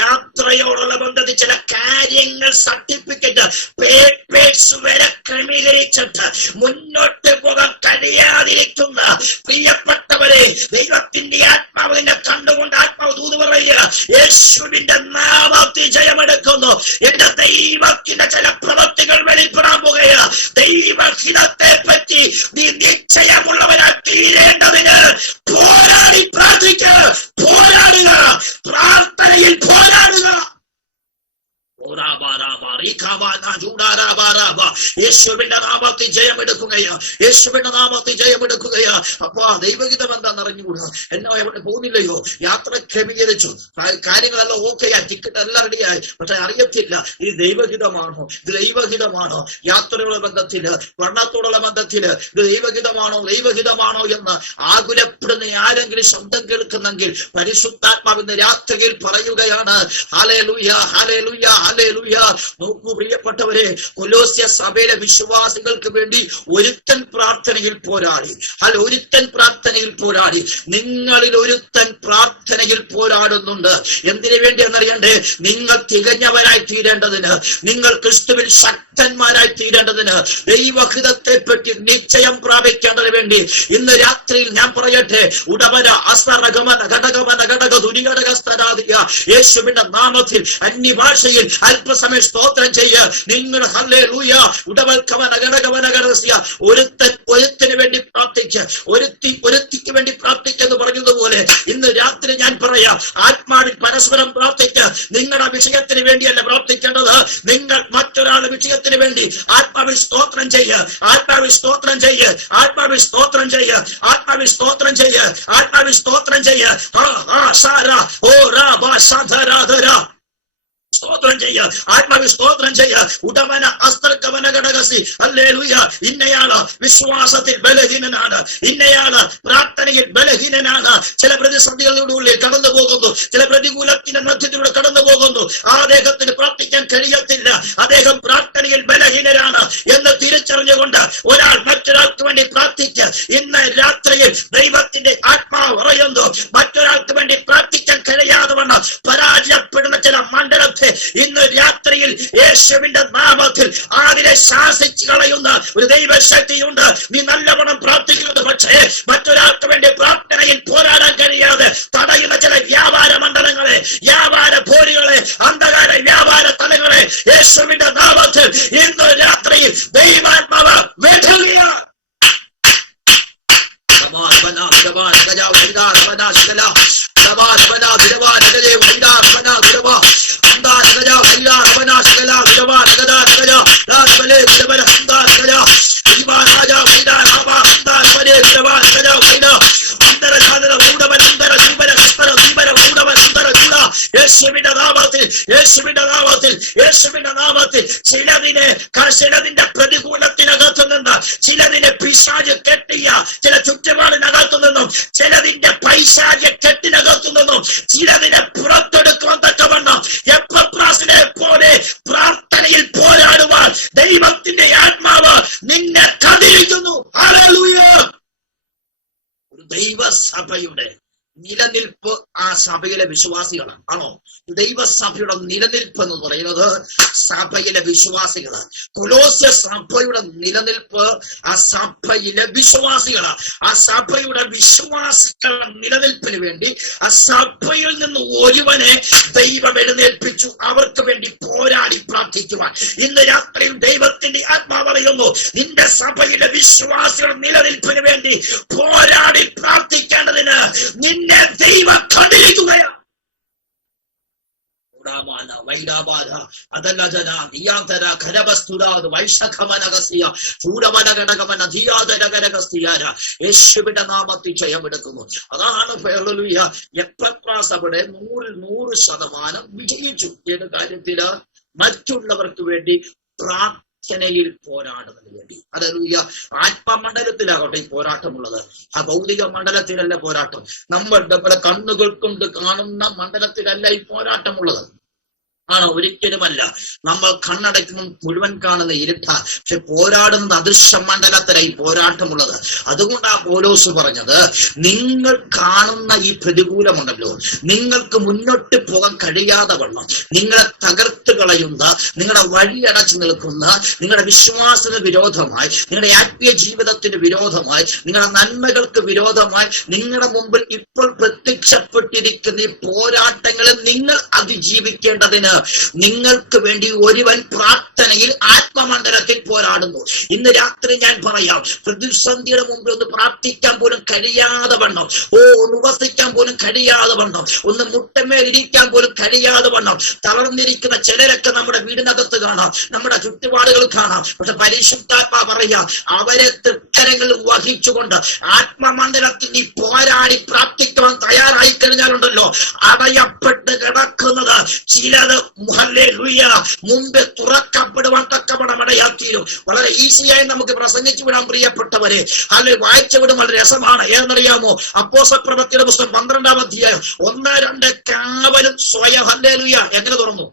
യാത്രയോടുള്ള ബന്ധത്തിൽ ചില കാര്യങ്ങൾ സർട്ടിഫിക്കറ്റ് പേപ്പേഴ്സ് വരെ ക്രമീകരിച്ചിട്ട് മുന്നോട്ട് പോകാൻ കഴിയാതിരിക്കുന്ന പ്രിയപ്പെട്ടവരെ, ദൈവത്തിന്റെ ആത്മാവിനെ കണ്ടുകൊണ്ട് ആത്മാവ് ദൂത് പറയുക, യേശുവിന്റെ നാമത്തിൽ ജയമെടുക്കുന്നു. എന്റെ ദൈവത്തിന്റെ ചില പ്രവൃത്തികൾ വെളിപ്പെടാൻ പോകുക. ദൈവഹിതത്തെ പറ്റി നീ നിശ്ചയമുള്ളവരായി തീരേണ്ടതിന് പോരാടി പ്രാർത്ഥിക്കുക, പോരാടുക, പ്രാർത്ഥനയിൽ പോരാടുക. യേശുവിന്റെ നാമത്തിൽ ജയമെടുക്കുകയാ, യേശുവിന്റെ നാമത്തിൽ ജയമെടുക്കുകയാ. അപ്പൊ ദൈവഹിതം എന്താന്ന് അറിഞ്ഞുകൂടാ. എന്നോ എവിടെ പോകുന്നില്ലയോ, യാത്ര ക്രമീകരിച്ചു, കാര്യങ്ങളെല്ലാം ഓക്കെയാ, ടിക്കറ്റ് എല്ലാം റെഡിയായി, പക്ഷെ അറിയത്തില്ല ഇത് ദൈവഹിതമാണോ, ഇത് ദൈവഹിതമാണോ, യാത്രയുടെ ബന്ധത്തില്, പഠനത്തോടുള്ള ബന്ധത്തില് ഇത് ദൈവഹിതമാണോ എന്ന് ആകുലപ്പെടുന്ന ആരെങ്കിലും ശബ്ദം കേൾക്കുന്നെങ്കിൽ പരിശുദ്ധാത്മാവിന്റെ രാത്രിയിൽ പറയുകയാണ്, ഹല്ലേലൂയ, ഹല്ലേലൂയ, ഹല്ലേലൂയ. നോക്കൂ പ്രിയപ്പെട്ടവരെ, കൊലോസ്യ സഭയിലെ വിശ്വാസികൾക്ക് വേണ്ടി ഒരുത്തൻ പ്രാർത്ഥനയിൽ പോരാടി. ഒരുത്തൻ പ്രാർത്ഥനയിൽ പോരാടി. നിങ്ങളിൽ ഒരുത്തൻ പ്രാർത്ഥനയിൽ പോരാടുന്നുണ്ട്. എന്തിനു വേണ്ടി എന്നറിയണ്ടേ? നിങ്ങൾ തികഞ്ഞവരായി തീരേണ്ടതിന്, നിങ്ങൾ ക്രിസ്തുവിൽ ശക്തന്മാരായി തീരേണ്ടതിന്, ദൈവഹിതത്തെ പറ്റി നിശ്ചയം പ്രാപിക്കേണ്ടതിന് വേണ്ടി ഇന്ന് രാത്രിയിൽ ഞാൻ പറയട്ടെ, ഉടമന അസ്തരഗമന ഘടകമന ഘടക ദുരിഘടകസ്ഥരാധിക യേശുവിന്റെ നാമത്തിൽ അന്യഭാഷയിൽ അല്പസമയം സ്തോത്രം ചെയ്യ. നിങ്ങൾ ഹല്ലേലൂയ ഉടവൽക്കവന ഘടകവന ഘടകസ്യ ഒരുത്തിന് വേണ്ടി പ്രാർത്ഥിക്കുക, ഒരുത്തിക്ക് വേണ്ടി പ്രാർത്ഥിക്കുക എന്ന് പറഞ്ഞതുപോലെ ഇന്ന് രാത്രി ഞാൻ പറയാം, ആത്മാവിൽ പരസ്പരം പ്രാർത്ഥിക്കുക. നിങ്ങളുടെ വിഷയത്തിന് വേണ്ടിയല്ല പ്രാർത്ഥിക്കേണ്ടത്, നിങ്ങൾ മറ്റൊരാളുടെ വിഷയത്തിന് വേണ്ടി ആത്മാവിൽ സ്തോത്രം ചെയ്യുക, ആത്മാവിൽ സ്തോത്രം ചെയ്യുക, ആത്മാവിൽ സ്തോത്രം ചെയ്യുക, ആത്മാവിൽ സ്തോത്രം ചെയ്യുക, ആത്മാവിൽ സ്തോത്രം ചെയ്യുക. സ്തോത്രം ചെയ്യുക, ആത്മാവിൽ സ്തോത്രം ചെയ്യുക. ഉടമന അസ്തർക്കവന ഘടകസി ഹല്ലേലൂയ. ഇന്നയാള് വിശ്വാസത്തിൽ ബലഹീനനാണ്, ഇന്നയാള് പ്രാർത്ഥനയിൽ ബലഹീനനാണ്. ചില പ്രതിസന്ധികളുടെ ഉള്ളിൽ കടന്നു പോകുന്നു, ചില പ്രതികൂലത്തിന്റെ മധ്യത്തിലൂടെ കടന്നു പോകുന്നു. അദ്ദേഹത്തിന് പ്രാർത്ഥിക്കാൻ കഴിയത്തില്ല, അദ്ദേഹം പ്രാർത്ഥനയിൽ ബലഹീനരാണ് എന്ന് തിരിച്ചറിഞ്ഞുകൊണ്ട് ഒരാൾ മറ്റൊരാൾക്ക് വേണ്ടി പ്രാർത്ഥിക്കുക. ഇന്ന് രാത്രിയിൽ ദൈവത്തിന്റെ ആത്മാവ് പറയുന്നു, മറ്റൊരാൾക്ക് വേണ്ടി പ്രാർത്ഥിക്കാൻ കഴിയാതെ വണ്ണം പരാജയപ്പെടുന്ന ചില മണ്ഡലത്തെ ഇന്ന് രാത്രിയിൽ യേശുവിന്റെ നാമത്തിൽ അതിനെ ശാസിച്ചു കളയുന്ന ഒരു ദൈവശക്തിയുണ്ട്. നീ നല്ലവണ്ണം പ്രാർത്ഥിക്കുന്നത്, പക്ഷേ മറ്റൊരാൾക്ക് വേണ്ടി പ്രാർത്ഥനയിൽ പോരാടാൻ കഴിയാതെ തടയുന്ന ചില വ്യാപാര മണ്ഡലങ്ങളെ, വ്യാപാര പോരുകളെ, അന്ധകാര വ്യാപാര തലങ്ങളെ യേശുവിന്റെ നാമത്തിൽ ഇന്ന് രാത്രിയിൽ ദൈവാത്മാവ് വെട്ടുകയാണ്. യേശുവിന്റെ നാമത്തിൽ ചിലതിന്റെ പ്രതികൂലത്തിനകത്തു നിന്ന്, ചിലതിനെ പിശാച് കെട്ടിയ ചില ചുറ്റുപാടിനകത്തു നിന്നും, ചിലതിന്റെ പൈശാച കെട്ടിനകത്തു നിന്നും, ചിലതിനെ പുറത്തെടുക്കുവാൻ തക്കവണ്ണം എപ്പഫ്രാസിനെ പോലെ പ്രാർത്ഥനയിൽ പോരാടുവാൻ ദൈവത്തിന്റെ ആത്മാവ് നിന്നെ കതിരിക്കുന്നു. ഹല്ലേലൂയ. ഒരു ദൈവസഭയുടെ നിലനിൽപ്പ് ആ സഭയിലെ വിശ്വാസികളാണ്. ആണോ? ദൈവസഭയുടെ നിലനിൽപ്പ് എന്ന് പറയുന്നത് സഭയിലെ വിശ്വാസികളാണ്. കൊലോസ്യ സഭയുടെ നിലനിൽപ്പ് ആ സഭയിലെ വിശ്വാസികളാണ്. ആ സഭയുടെ വിശ്വാസികളുടെ നിലനിൽപ്പിന് വേണ്ടി ആ സഭയിൽ നിന്ന് ഒരുവനെ ദൈവം എഴുന്നേൽപ്പിച്ചു, അവർക്ക് വേണ്ടി പോരാടി പ്രാർത്ഥിക്കുവാൻ. ഇന്ന് രാത്രിയിൽ ദൈവത്തിന്റെ ആത്മാവ് പറയുന്നു, നിന്റെ സഭയിലെ വിശ്വാസികളുടെ നിലനിൽപ്പിന് വേണ്ടി പോരാടി പ്രാർത്ഥിക്കേണ്ടതിന് നിന്നെ ദൈവം കണ്ടിരിക്കുകയാണ്. യേശുവിന്റെ നാമത്തിൽ ജയമെടുക്കുന്നു. അതാണ് എപ്പഫ്രാസ് അവിടെ 100% വിജയിച്ചു. ഏത് കാര്യത്തില്? മറ്റുള്ളവർക്ക് വേണ്ടി പ്രാർത്ഥനയിൽ പോരാടുന്നതിന് വേണ്ടി. ഹല്ലേലൂയ. ആത്മമണ്ഡലത്തിലാകട്ടെ ഈ പോരാട്ടമുള്ളത്, ആ ഭൗതിക മണ്ഡലത്തിലല്ല പോരാട്ടം. നമ്മളുടെ പല കണ്ണുകൾ കൊണ്ട് കാണുന്ന മണ്ഡലത്തിലല്ല ഈ പോരാട്ടമുള്ളത്. ആണോ? ഒരിക്കലുമല്ല. നമ്മൾ കണ്ണടയ്ക്കുമ്പോൾ മുഴുവൻ കാണുന്ന ഇരുട്ട, പക്ഷെ പോരാടുന്നത് അദൃശ്യ മണ്ഡലത്തിലായി പോരാട്ടമുള്ളത്. അതുകൊണ്ടാ പൗലോസ് പറഞ്ഞത്, നിങ്ങൾ കാണുന്ന ഈ പ്രതികൂലമുണ്ടല്ലോ, നിങ്ങൾക്ക് മുന്നോട്ട് പോകാൻ കഴിയാതെ വണ്ണം നിങ്ങളെ തകർത്ത് കളയുന്ന, നിങ്ങളുടെ വഴി അടച്ചു നിൽക്കുന്ന, നിങ്ങളുടെ വിശ്വാസത്തിന് വിരോധമായി, നിങ്ങളുടെ ആത്മീയ ജീവിതത്തിന് വിരോധമായി, നിങ്ങളുടെ നന്മകൾക്ക് വിരോധമായി നിങ്ങളുടെ മുമ്പിൽ ഇപ്പോൾ പ്രത്യക്ഷപ്പെട്ടിരിക്കുന്ന ഈ പോരാട്ടങ്ങളെ നിങ്ങൾ അതിജീവിക്കേണ്ടതിന് നിങ്ങൾക്ക് വേണ്ടി ഒരുവൻ പ്രാർത്ഥനയിൽ ആത്മമണ്ഡലത്തിൽ പോരാടുന്നു. ഇന്ന് രാത്രി ഞാൻ പറയാം, പ്രതിസന്ധിയുടെ മുമ്പിൽ ഒന്ന് പ്രാർത്ഥിക്കാൻ പോലും കഴിയാതെ വണ്ണം, ഒന്ന് ഉപസിക്കാൻ പോലും കഴിയാതെ വണ്ണം, ഒന്ന് മുട്ടമേലിരിക്കാൻ പോലും കഴിയാതെ വണ്ണം തളർന്നിരിക്കുന്ന ചിലരൊക്കെ നമ്മുടെ വീടിനകത്ത് കാണാം, നമ്മുടെ ചുറ്റുപാടുകൾ കാണാം. പക്ഷെ പരിശുദ്ധാത്മാ പറയാം, അവരെ തൃക്കരങ്ങളിൽ വഹിച്ചുകൊണ്ട് ആത്മമണ്ഡലത്തിൽ നീ പോരാടി പ്രാർത്ഥിക്കുവാൻ തയ്യാറായി കഴിഞ്ഞാലുണ്ടല്ലോ, അടയപ്പെട്ട് കിടക്കുന്നത് ചിലത് ഹല്ലേലൂയ മുമ്പേ തുറക്കപ്പെടുവാൻ തക്കവണ്ണം ഇടയാക്കിയും. വളരെ ഈസിയായി നമുക്ക് പ്രസംഗിച്ചു വിടാൻ പ്രിയപ്പെട്ടവരെ. അല്ലെ, വായിച്ചു വിടും വളരെ രസമാണ്. ഏതെന്നറിയാമോ? അപ്പോസ്തലപ്രവൃത്തിയുടെ പുസ്തകം 12-ാം അധ്യായം 1-2 കാവലും സ്വയം. ഹല്ലേലൂയ. എങ്ങനെ തുറന്നു?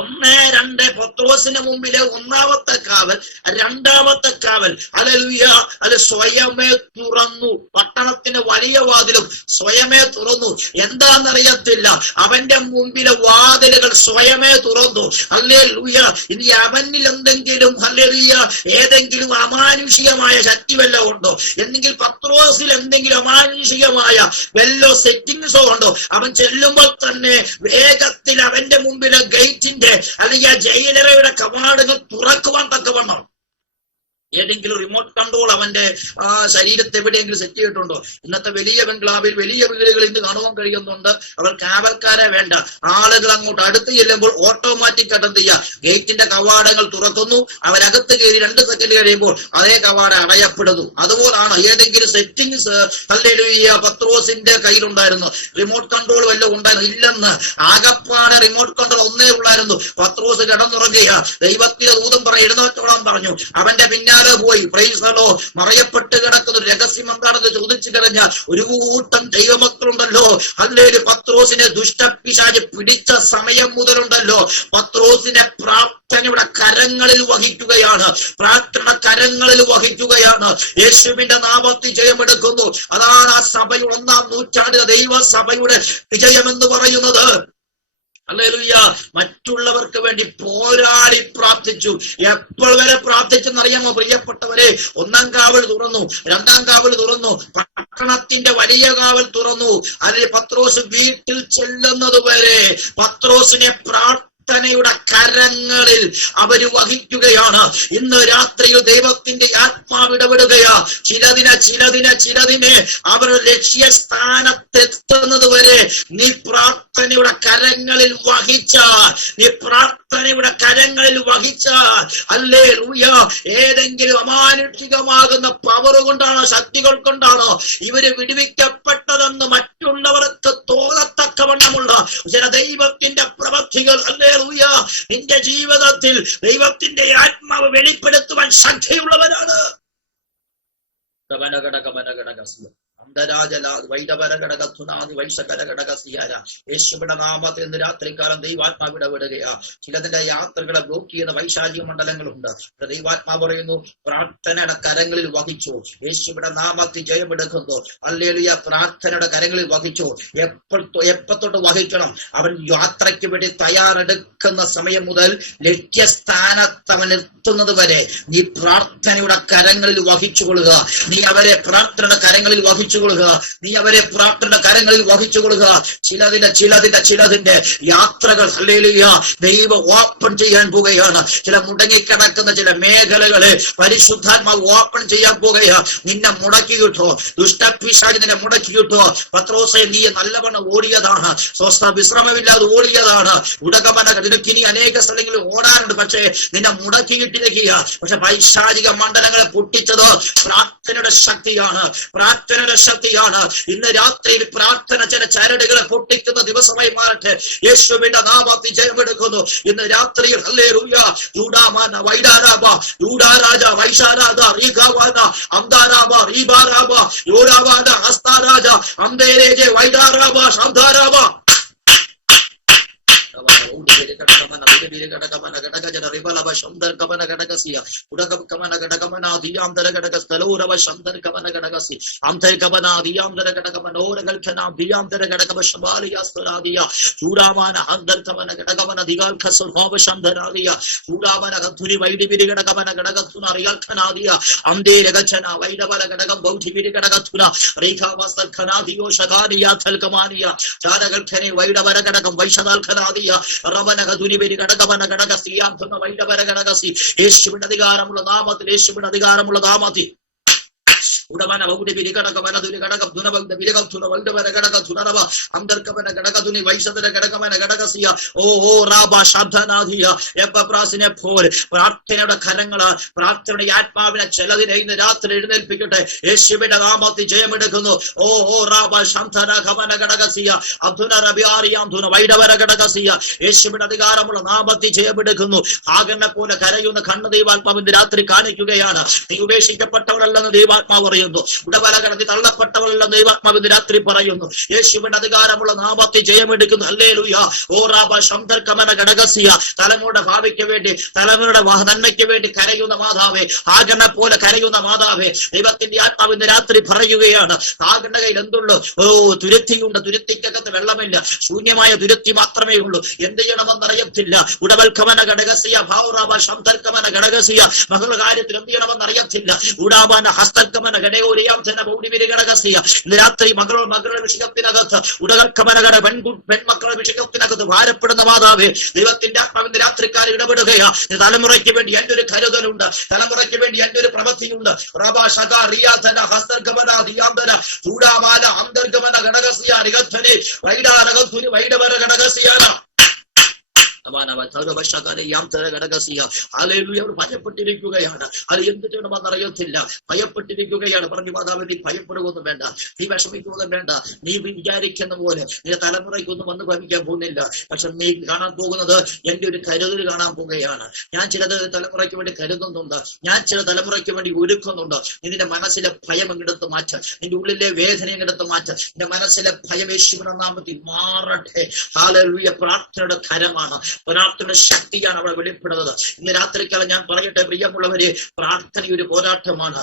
1-2 പത്രോസിന് മുമ്പിലെ 1-ാമത്തെ കാവൽ, 2-ാമത്തെ കാവൽ. ഹല്ലേലൂയ. അത് സ്വയമേ തുറന്നു. പട്ടണത്തിന് വലിയ വാതിലും സ്വയമേ തുറന്നു. എന്താണെന്നറിയത്തില്ല, അവന്റെ മുമ്പിലെ വാതിലുകൾ സ്വയമേ തുറന്നു. ഹല്ലേലൂയ. ഇനി അവനിൽ എന്തെങ്കിലും ഹല്ലേലൂയ ഏതെങ്കിലും അമാനുഷികമായ ശക്തി വല്ലതും ഉണ്ടോ? എന്നെങ്കിൽ പത്രോസിൽ എന്തെങ്കിലും അമാനുഷികമായ വല്ലോ സെറ്റിങ്സോ ഉണ്ടോ? അവൻ ചെല്ലുമ്പോൾ തന്നെ വേഗത്തിൽ അവന്റെ മുമ്പിലെ ഗേറ്റിന്റെ അല്ലെങ്കിൽ ആ ജയിലറയുടെ കവാടങ്ങൾ തുറക്കുവാൻ തക്കവണ്ണം ഏതെങ്കിലും റിമോട്ട് കൺട്രോൾ അവന്റെ ശരീരത്തെ എവിടെയെങ്കിലും സെറ്റ് ചെയ്തിട്ടുണ്ടോ? ഇന്നത്തെ വലിയ ബംഗ്ലാവിൽ, വലിയ വീടുകൾ ഇന്ന് കാണുവാൻ കഴിയുന്നുണ്ട്. അവർ കാവൽക്കാരെ വേണ്ട, ആളുകൾ അങ്ങോട്ട് അടുത്ത് ചെല്ലുമ്പോൾ ഓട്ടോമാറ്റിക് ആയിട്ട് എന്ത് ചെയ്യുക, ഗേറ്റിന്റെ കവാടങ്ങൾ തുറക്കുന്നു. അവരകത്ത് കയറി 2 സെക്കൻഡ് കഴിയുമ്പോൾ അതേ കവാടം അടയപ്പെടുന്നു. അതുപോലാണ് ഏതെങ്കിലും സെറ്റിങ്സ് ഹല്ലേലൂയ പത്രോസിന്റെ കയ്യിലുണ്ടായിരുന്നു. റിമോട്ട് കൺട്രോൾ വല്ലതും ഉണ്ടായിരുന്നു? ഇല്ലെന്ന്. ആകപ്പാടെ റിമോട്ട് കൺട്രോൾ ഒന്നേ ഉള്ളായിരുന്നു. പത്രോസ് കിടന്നുറങ്ങുക, ദൈവത്തിന്റെ ദൂതൻ എഴുന്നേറ്റോളാൻ പറഞ്ഞു. അവന്റെ പിന്നാലെ പോയി. Praise the Lord. മറയപ്പെട്ട് കിടക്കുന്ന ഒരു രഹസ്യം എന്താണെന്ന് ചോദിച്ചു കഴിഞ്ഞാൽ ഒരു കൂട്ടം ദൈവമക്കളുണ്ടല്ലോ, ഹല്ലേലൂയ, പത്രോസിനെ ദുഷ്ടപിശാച് പിടിച്ച സമയം മുതലുണ്ടല്ലോ, പത്രോസിനെ പ്രാർത്ഥനയുടെ കരങ്ങളിൽ വഹിക്കുകയാണ്. പ്രാർത്ഥന കരങ്ങളിൽ വഹിക്കുകയാണ്. യേശുവിന്റെ നാമത്തിൽ ജയമെടുക്കുന്നു. അതാണ് ആ സഭയുടെ 1-ാം നൂറ്റാണ്ടിലെ ദൈവസഭയുടെ വിജയമെന്ന് പറയുന്നത്. ഹല്ലേലൂയ. മറ്റുള്ളവർക്ക് വേണ്ടി പോരാടി പ്രാർത്ഥിച്ചു. എപ്പോൾ വരെ പ്രാർത്ഥിച്ചെന്നറിയാമോ പ്രിയപ്പെട്ടവരെ? 1-ാം കാവൽ തുറന്നു, 2-ാം കാവൽ തുറന്നു, പട്ടണത്തിന്റെ വലിയ കാവൽ തുറന്നു. അല്ലെങ്കിൽ പത്രോസ് വീട്ടിൽ ചെല്ലുന്നത് വരെ പത്രോസിനെ പ്രാർത്ഥനയുടെ കരങ്ങളിൽ അവര് വഹിക്കുകയാണ്. ഇന്ന് രാത്രിയിൽ ദൈവത്തിന്റെ ആത്മാവ് ഇടപെടുകയാ. ചിലതിനെ അവർ ലക്ഷ്യസ്ഥാനത്തെത്തുന്നത് വരെ നീ പ്രാർത്ഥനയുടെ കരങ്ങളിൽ വഹിച്ചാൽ, ഹല്ലേലൂയ, ഏതെങ്കിലും അമാനുഷികമാകുന്ന പവർ കൊണ്ടാണോ, ശക്തികൾ കൊണ്ടാണോ ഇവര് വിടുവിക്കപ്പെട്ടതെന്ന് മറ്റുള്ളവർക്ക് തോന്നത്തക്കവണ്ണമുള്ള ചില ദൈവത്തിന്റെ പ്രവൃത്തികൾ ഹല്ലേലൂയ നിന്റെ ജീവിതത്തിൽ ദൈവത്തിന്റെ ആത്മാവ് വെളിപ്പെടുത്തുവാൻ ശക്തിയുള്ളവരാണ്. യേശുവിന്റെ നാമത്തിൽ ഇന്ന് രാത്രികാലം ദൈവാത്മാവ് ഇടപെടുകയാ. ചിലതിന്റെ യാത്രകളെ ബ്ലോക്ക് ചെയ്യുന്ന വൈശാചിക മണ്ഡലങ്ങളുണ്ട്. ദൈവാത്മാവ് പറയുന്നു, പ്രാർത്ഥനയുടെ കരങ്ങളിൽ വഹിച്ചു. യേശുവിന്റെ നാമത്തിൽ ജയമെടുക്കുന്നു. ഹല്ലേലൂയ. പ്രാർത്ഥനയുടെ കരങ്ങളിൽ വഹിച്ചു. എപ്പത്തൊട്ട് വഹിക്കണം? അവൻ യാത്രയ്ക്ക് വേണ്ടി തയ്യാറെടുക്കുന്ന സമയം മുതൽ ലക്ഷ്യസ്ഥാനത്ത് അവൻ എത്തുന്നത് വരെ നീ പ്രാർത്ഥനയുടെ കരങ്ങളിൽ വഹിച്ചുകൊള്ളുക. നീ അവരെ പ്രാർത്ഥനയുടെ കരങ്ങളിൽ വഹിച്ചുകൊള്ളുക. നീ അവരെ പ്രാർത്ഥനയുടെ കരങ്ങളിൽ വഹിച്ചുകൊള്ളുക. ചിലതിന്റെ യാത്രകൾ ഹല്ലേലൂയ ദൈവം ഓപ്പൺ ചെയ്യാൻ പോവുകയാണ്. ചില മുടങ്ങിക്കിടക്കുന്ന ചില മേഖലകളെ പരിശുദ്ധാത്മാവ് ഓപ്പൺ ചെയ്യാൻ പോവുകയാ. നിന്നെ മുടക്കി കിട്ടോ, ദുഷ്ടപിശാച് നിന്നെ മുടക്കി കിട്ടോ. പത്രോസേ, നീ നല്ലവണ്ണം ഓടിയതാണ്, സ്വസ്ഥ വിശ്രമമില്ലാതെ ഓടിയതാണ്. നിനക്ക് ഇനി അനേക സ്ഥലങ്ങളിൽ ഓടാനുണ്ട്, പക്ഷേ നിന്നെ മുടക്കി കിട്ടിയിരിക്കുക. പക്ഷെ പൈശാചിക മണ്ഡലങ്ങളെ പൊട്ടിച്ചത് പ്രാർത്ഥനയുടെ ശക്തിയാണ്. പ്രാർത്ഥനയുടെ ശക്തിയാണ്. ഇന്ന് രാത്രിയിൽ പ്രാർത്ഥന ചില ചരടുകളെ പൊട്ടിക്കുന്ന ദിവസമായി മാറട്ടെ. യേശുവിന്റെ നാമത്തിൽ ജയമെടുക്കുന്നു. ഇന്ന് രാത്രിയിൽ ഹല്ലേലൂയ. യൂഡാമാന വൈഡാരാബ യൂഡാരാജ വൈശാരാജ റീഗാവാന അംദാരാബ റീബാരാബ യോരാവാന ഹസ്താരാജ അംദേരേജെ വൈഡാരാബ ശബ്ദാരാബ യേശുവിന്റെ അധികാരമുള്ള നാമത്തിൽ, യേശുവിന്റെ അധികാരമുള്ള നാമത്തിൽ ഉടമന വൗഡി വിരികടകമന ദുരികടകം ദുനവന്ത വിരകം വൈഡവന ഘടക തുനറവ അന്തർകമന ഘടകതുനി വൈശദന ഘടകമന ഘടകസിയ ഓ റാബ ശബ്ദനാദിയ എപ്പപ്രാസിനെ പോലെ പ്രാർത്ഥനയുടെ കരങ്ങള്, പ്രാർത്ഥനയുടെ ആത്മാവിനെ ചിലതിനെ ഇന്ന് രാത്രി എഴുന്നേൽപ്പിക്കട്ടെ. യേശുവിന്റെ നാമത്തിൽ ജയമെടുക്കുന്നു. ഓ റാബ ശബ്ദന ഘമന ഘടകസിയ അധുന റബിയാറിയാം ധുന വൈഡവന ഘടകസിയ യേശുവിന്റെ അധികാരമുള്ള നാമത്തിൽ ജയമെടുക്കുന്നു. ആകനെ പോലെ കരയുന്ന കണ്ണ് ദൈവാത്മാവിന്റെ രാത്രി കാണിക്കുകയാണ്. നീ ഉപേക്ഷിക്കപ്പെട്ടവരല്ലെന്ന് ദൈവാത്മാവ് പറയുന്നു. ഉടവലകടത്തി തള്ളപ്പെട്ടവളെല്ലാം ദൈവാത്മാവിന്റെ രാത്രി പറയുന്നു. യേശുവിന്റെ അധികാരമുള്ള നാമത്തിൽ ജയമെടുക്കുന്നു. ഹല്ലേലൂയ. ഓ റാബ ശബ്ദർക്കമന ഘടകസിയ തലമുറയുടെ ഭാവിക്ക് വേണ്ടി, തലമുറയുടെ നന്മയ്ക്ക് വേണ്ടി കരയുന്ന മാതാവേ, ആകനെ പോലെ കരയുന്ന മാതാവേ, ദൈവത്തിന്റെ ആത്മാവിന്റെ രാത്രി പറയുകയാണ്. ആകന്റെ കയ്യിൽ എന്തുള്ളൂ? ഓ തുരുത്തിയുണ്ട്, തുരുത്തിക്കകത്ത് വെള്ളമില്ല, ശൂന്യമായ തുരുത്തി മാത്രമേ ഉള്ളൂ. എന്ത് ചെയ്യണമെന്നറിയത്തില്ല. ഉടവൽക്കമന ഘടകസിയ ഭാവറാബ ശബ്ദർക്കമന ഘടകസിയ മകളുടെ കാര്യത്തിൽ എന്ത് ചെയ്യണമെന്നറിയത്തില്ല. ഉടാബാന ഹസ്തർക്കമന ഇന്ന് രാത്രി മകളുടെ വിഷയത്തിനകത്ത് ഉടകൽക്കമനകട പെൺമക്കളുടെ വിഷയത്തിനകത്ത് ഭാരപ്പെടുന്ന മാതാവേ, ദൈവത്തിന്റെ ആത്മാവിന്റെ രാത്രിക്കാരെ ഇടപെടുകയാ. തലമുറയ്ക്ക് വേണ്ടി എന്റെ ഒരു കരുതലുണ്ട്, തലമുറയ്ക്ക് വേണ്ടി എന്റെ ഒരു പ്രവൃത്തിയുണ്ട്. ചൂടാമാല അന്തർഗമന ഘടകസിയ ഘടകസിയാണ് ഭയപ്പെട്ടിരിക്കുകയാണ്. അത് എന്ത് ചെയ്യണമെന്നറിയത്തില്ല, ഭയപ്പെട്ടിരിക്കുകയാണ്. പറഞ്ഞു മാതാവ്, നീ ഭയപ്പെടുകയൊന്നും വേണ്ട, നീ വിഷമിക്കുകയൊന്നും വേണ്ട. നീ വിചാരിക്കുന്ന പോലെ നീ തലമുറയ്ക്കൊന്നും വന്ന് ഭവിക്കാൻ പോകുന്നില്ല. പക്ഷെ നീ കാണാൻ പോകുന്നത് എന്റെ ഒരു കരുതൽ കാണാൻ പോവുകയാണ്. ഞാൻ ചിലത് തലമുറയ്ക്ക് വേണ്ടി കരുതുന്നുണ്ട്, ഞാൻ ചില തലമുറയ്ക്ക് വേണ്ടി ഒരുക്കുന്നുണ്ട്. നിന്റെ മനസ്സിലെ ഭയം എങ്ങെടുത്ത് മാറ്റ, നിന്റെ ഉള്ളിലെ വേദന എങ്ങെടുത്ത് മാറ്റ, നിന്റെ മനസ്സിലെ ഭയം യേശുവിന്റെ നാമത്തിൽ മാറട്ടെ. ഹല്ലേലൂയ. പ്രാർത്ഥനയുടെ കരമാണ്, പ്രാർത്ഥനയുടെ ശക്തിയാണ് അവിടെ വെളിപ്പെടുന്നത്. ഇന്ന് രാത്രിക്കാലം ഞാൻ പറയട്ടെ പ്രിയമുള്ളവരെ, പ്രാർത്ഥന ഒരു പോരാട്ടമാണ്.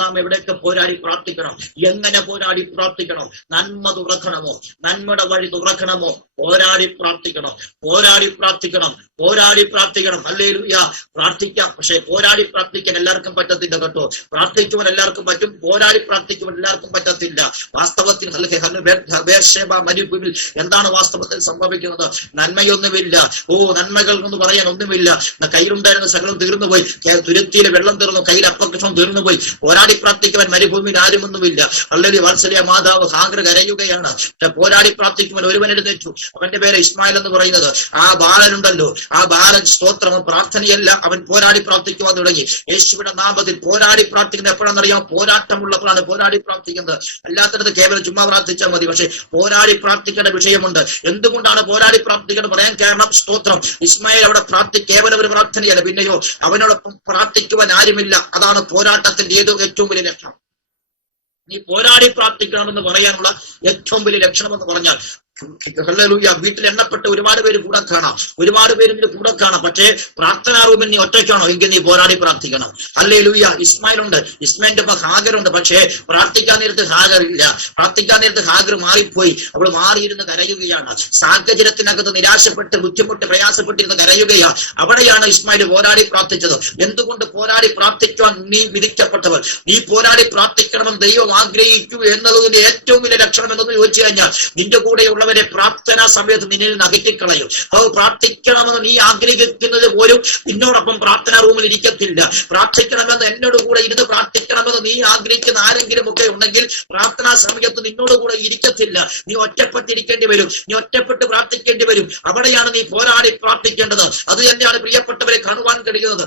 നാം എവിടെയൊക്കെ പോരാടി പ്രാർത്ഥിക്കണം, എങ്ങനെ പോരാടി പ്രാർത്ഥിക്കണം? നന്മ തുറക്കണമോ, നന്മയുടെ വഴി തുറക്കണമോ? പോരാടി പ്രാർത്ഥിക്കണം, പോരാടി പ്രാർത്ഥിക്കണം, പോരാടി പ്രാർത്ഥിക്കണം. ഹല്ലേലൂയ. പ്രാർത്ഥിക്കാം, പക്ഷെ പോരാടി പ്രാർത്ഥിക്കാൻ എല്ലാവർക്കും പറ്റത്തില്ല കേട്ടോ. പ്രാർത്ഥിക്കുവാൻ എല്ലാവർക്കും പറ്റും, പോരാടി പ്രാർത്ഥിക്കുവാൻ എല്ലാവർക്കും പറ്റത്തില്ല. വാസ്തവത്തിൽ മരുഭൂമിയിൽ എന്താണ് വാസ്തവത്തിൽ സംഭവിക്കുന്നത്? നന്മയൊന്നുമില്ല. ഓ നന്മകൾ എന്ന് പറയാൻ ഒന്നുമില്ല. കയ്യിലുണ്ടായിരുന്ന സകലം തീർന്നുപോയി, തുരുത്തിയിലെ വെള്ളം തീർന്നു, കയ്യിൽ അപ്പകൃഷ്ണം തീർന്നുപോയി. പോരാടി പ്രാർത്ഥിക്കുവാൻ മരുഭൂമിയിൽ ആരുമൊന്നുമില്ല. വളരെ വാത്സല്യ മാതാവ് ഹാഗർ കരയുകയാണ്. പോരാടി പ്രാർത്ഥിക്കുവാൻ ഒരുവൻ എഴുന്നേറ്റു, അവന്റെ പേര് ഇസ്മായിൽ എന്ന് പറയുന്നത്. ആ ബാലനുണ്ടല്ലോ, ആ ബാലൻ സ്തോത്രം പ്രാർത്ഥനയല്ല, അവൻ പോരാടി പ്രാർത്ഥിക്കുവാൻ തുടങ്ങി. യേശുവിന്റെ നാമത്തിൽ പോരാടി പ്രാർത്ഥിക്കുന്നത് എപ്പോഴാണെന്നറിയാം? പോരാട്ടമുള്ളപ്പോഴാണ് പോരാടി പ്രാർത്ഥിക്കുന്നത്. അല്ലാത്തടത്ത് കേവലം ചുമ്മാ പ്രാർത്ഥിച്ചാൽ മതി. പക്ഷെ പോരാടി പ്രാർത്ഥിക്കേണ്ട വിഷയമുണ്ട്. എന്തുകൊണ്ടാണ് പോരാടി പ്രാർത്ഥിക്കുന്നത് പറയാൻ കാരണം? സ്തോത്രം. ഇസ്മായിൽ അവിടെ കേവലം ഒരു പ്രാർത്ഥനയല്ല, പിന്നെയോ അവനോടൊപ്പം പ്രാർത്ഥിക്കുവാൻ ആരുമില്ല. അതാണ് പോരാട്ടത്തിന്റെ ഏറ്റവും വലിയ ലക്ഷ്യം. നീ പോരാടി പ്രാർത്ഥിക്കണമെന്ന് പറയാനുള്ള ഏറ്റവും വലിയ ലക്ഷണം എന്ന് പറഞ്ഞാൽ, ഹല്ലേലൂയ, വീട്ടിൽ എണ്ണപ്പെട്ട ഒരുപാട് പേര് കൂടെ കാണാം, ഒരുപാട് പേര് ഇതിന്റെ കൂടെ കാണാം. പക്ഷേ പ്രാർത്ഥനാ റൂമിൽ നീ ഒറ്റയ്ക്കാണോ എങ്കിൽ നീ പോരാടി പ്രാർത്ഥിക്കണം. ഹല്ലേലൂയ. ഇസ്മായിലുണ്ട്, ഇസ്മായിലിന്റെ ഇപ്പൊ ഹാഗറുണ്ട്. പക്ഷേ പ്രാർത്ഥിക്കാൻ നേരത്ത് ഹാഗർ ഇല്ല. പ്രാർത്ഥിക്കാൻ നേരത്ത് ഹാഗർ മാറിപ്പോയി. അവൾ മാറിയിരുന്ന് കരയുകയാണ്. സാഹചര്യത്തിനകത്ത് നിരാശപ്പെട്ട് ബുദ്ധിമുട്ട് പ്രയാസപ്പെട്ടിരുന്ന് കരയുകയാണ്. അവിടെയാണ് ഇസ്മായിൽ പോരാടി പ്രാർത്ഥിച്ചത്. എന്തുകൊണ്ട് പോരാടി പ്രാർത്ഥിക്കുവാൻ നീ വിധിക്കപ്പെട്ടവർ? നീ പോരാടി പ്രാർത്ഥിക്കണമെന്ന് ദൈവം ആഗ്രഹിക്കൂ എന്നതിന്റെ ഏറ്റവും വലിയ ലക്ഷണം എന്തെന്ന് ചോദിച്ചു കഴിഞ്ഞാൽ, നിന്റെ കൂടെയുള്ള പ്രാർത്ഥനാ സമയത്ത് നിന്നിൽ നിന്ന് അകറ്റിക്കളയും. അത് പ്രാർത്ഥിക്കണമെന്ന് നീ ആഗ്രഹിക്കുന്നത് പോലും നിന്നോടൊപ്പം പ്രാർത്ഥനാ റൂമിൽ ഇരിക്കത്തില്ല. പ്രാർത്ഥിക്കണമെന്ന് എന്നോട് കൂടെ ഇരുന്ന് പ്രാർത്ഥിക്കണമെന്ന് നീ ആഗ്രഹിക്കുന്ന ആരെങ്കിലും ഒക്കെ ഉണ്ടെങ്കിൽ പ്രാർത്ഥനാ സമയത്ത് നിന്നോട് കൂടെ ഇരിക്കത്തില്ല. നീ ഒറ്റപ്പെട്ടിരിക്കേണ്ടി വരും, നീ ഒറ്റപ്പെട്ട് പ്രാർത്ഥിക്കേണ്ടി വരും. അവിടെയാണ് നീ പോരാടി പ്രാർത്ഥിക്കേണ്ടത്. അത് തന്നെയാണ് പ്രിയപ്പെട്ടവരെ കാണുവാൻ കഴിയുന്നത്.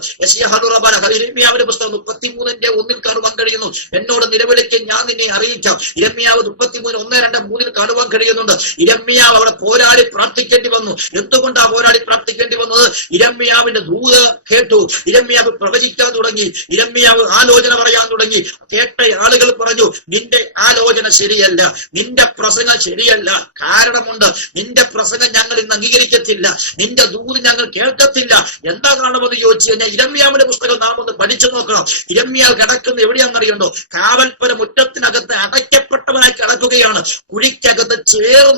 യിരെമ്യാവിന്റെ പുസ്തകം 33:1 കാണുവാൻ കഴിയുന്നു. എന്നോട് നിലവിളിക്ക് ഞാൻ നിന്നെ അറിയിക്കാം. യിരെമ്യാവ് 33:1-2-3 കാണുവാൻ കഴിയുന്നുണ്ട്. യിരെമ്യാവ് അവിടെ പോരാടി പ്രാർത്ഥിക്കേണ്ടി വന്നു. എന്തുകൊണ്ടാ പോരാടി പ്രാർത്ഥിക്കേണ്ടി വന്നത്? യിരെമ്യാവിന്റെ ദൂത് കേട്ടു. യിരെമ്യാവ് പ്രവചിക്കാൻ തുടങ്ങി. യിരെമ്യാവ് ആലോചന പറയാൻ തുടങ്ങി. കേട്ട ആളുകൾ പറഞ്ഞു, നിന്റെ ആലോചന ശരിയല്ല, നിന്റെ പ്രസംഗം ശരിയല്ല. കാരണമുണ്ട്, നിന്റെ പ്രസംഗം ഞങ്ങൾ ഇന്ന് അംഗീകരിക്കത്തില്ല, നിന്റെ ദൂത് ഞങ്ങൾ കേൾക്കത്തില്ല. എന്താ കാണുമെന്ന് ചോദിച്ചു കഴിഞ്ഞാൽ, യിരെമ്യാവിന്റെ പുസ്തകം നാം ഒന്ന് പഠിച്ചു നോക്കണം. യിരെമ്യാവ് കിടക്കുന്ന എവിടെയാണെന്നറിയണ്ടോ? കാവൽപ്പുര മുറ്റത്തിനകത്ത് അടയ്ക്കപ്പെട്ടവനായി കിടക്കുകയാണ്. കുഴിക്കകത്ത്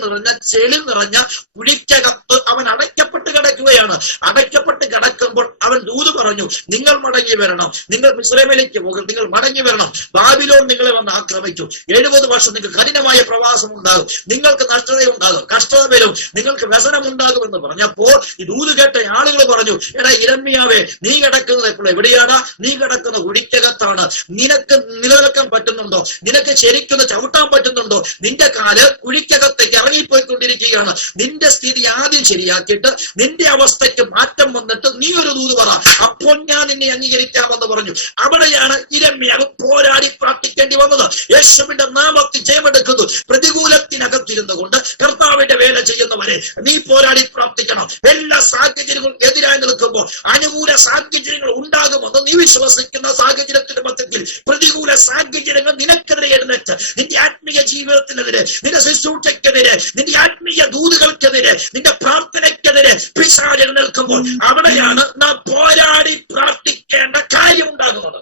നിറഞ്ഞ ചെളി നിറഞ്ഞ കുഴിക്കകത്ത് അവൻ അടയ്ക്കപ്പെട്ട് കിടക്കുകയാണ്. അടയ്ക്കപ്പെട്ട് കിടക്കുമ്പോൾ അവൻ ദൂത് പറഞ്ഞു, നിങ്ങൾ മടങ്ങി വരണം, നിങ്ങൾ മിസ്രൈമിലേക്ക് പോകും, നിങ്ങൾ മടങ്ങി വരണം. ബാബിലോൺ നിങ്ങളെ വന്ന് ആക്രമിക്കും. 70 വർഷം നിങ്ങൾക്ക് കഠിനമായ പ്രവാസം ഉണ്ടാകും, നിങ്ങൾക്ക് നഷ്ടതയുണ്ടാകും, കഷ്ടത വരും, നിങ്ങൾക്ക് വ്യസനം ഉണ്ടാകുമെന്ന് പറഞ്ഞപ്പോൾ ഈ ദൂത് കേട്ട ആളുകൾ പറഞ്ഞു, എടാ യിരെമ്യാവേ, നീ കിടക്കുന്നത് എപ്പോഴും എവിടെയാണ്? നീ കിടക്കുന്ന കുഴിക്കകത്താണ്. നിനക്ക് നിലനിൽക്കാൻ പറ്റുന്നുണ്ടോ? നിനക്ക് ശരിക്കൊന്ന് ചവിട്ടാൻ പറ്റുന്നുണ്ടോ? നിന്റെ കാല് കുഴിക്കകത്തേക്ക് ഇറങ്ങിപ്പോയിക്കൊണ്ടിരിക്കുകയാണ്. നിന്റെ സ്ഥിതി ആദ്യം ശരിയാക്കിയിട്ട് നിന്റെ അവസ്ഥയ്ക്ക് മാറ്റം വന്നിട്ട് നീ ഒരു ദൂത് പറ, അപ്പോൾ ഞാൻ നിന്നെ അംഗീകരിക്കാമെന്ന് പറഞ്ഞു. അവിടെയാണ് യിരെമ്യാവ് പോരാടി പ്രാർത്ഥിക്കേണ്ടി വന്നത്. യേശുവിന്റെ നാമത്തിൽ ജയമെടുക്കുന്നു. പ്രതികൂലത്തിനകത്തിരുന്നു കൊണ്ട് കർത്താവിന്റെ വേല ചെയ്യുന്നവരെ നീ പോരാടി പ്രാർത്ഥിക്കണം. എല്ലാ സാഹചര്യങ്ങളും എതിരായി നിൽക്കുമ്പോൾ അനുകൂല സാഹചര്യങ്ങൾ ഉണ്ടാകുമെന്ന് നീ വിശ്വസിക്കുന്ന സാഹചര്യത്തിന്റെ മധ്യത്തിൽ പ്രതികൂല സാഹചര്യങ്ങൾ നിനക്കെതിരെ എഴുന്നേറ്റ് നിന്റെ ആത്മീയ ജീവിതത്തിനെതിരെ, നിന്റെ ശുശ്രൂഷയ്ക്കെതിരെ, നിന്റെ ആത്മീയ ദൂതുകൾക്കെതിരെ, നിന്റെ പ്രാർത്ഥനയ്ക്കെതിരെ പിശാച് നിൽക്കുമ്പോൾ അവിടെയാണ് നാം പോരാടി പ്രാർത്ഥിക്കേണ്ട കാര്യം ഉണ്ടാകുന്നത്.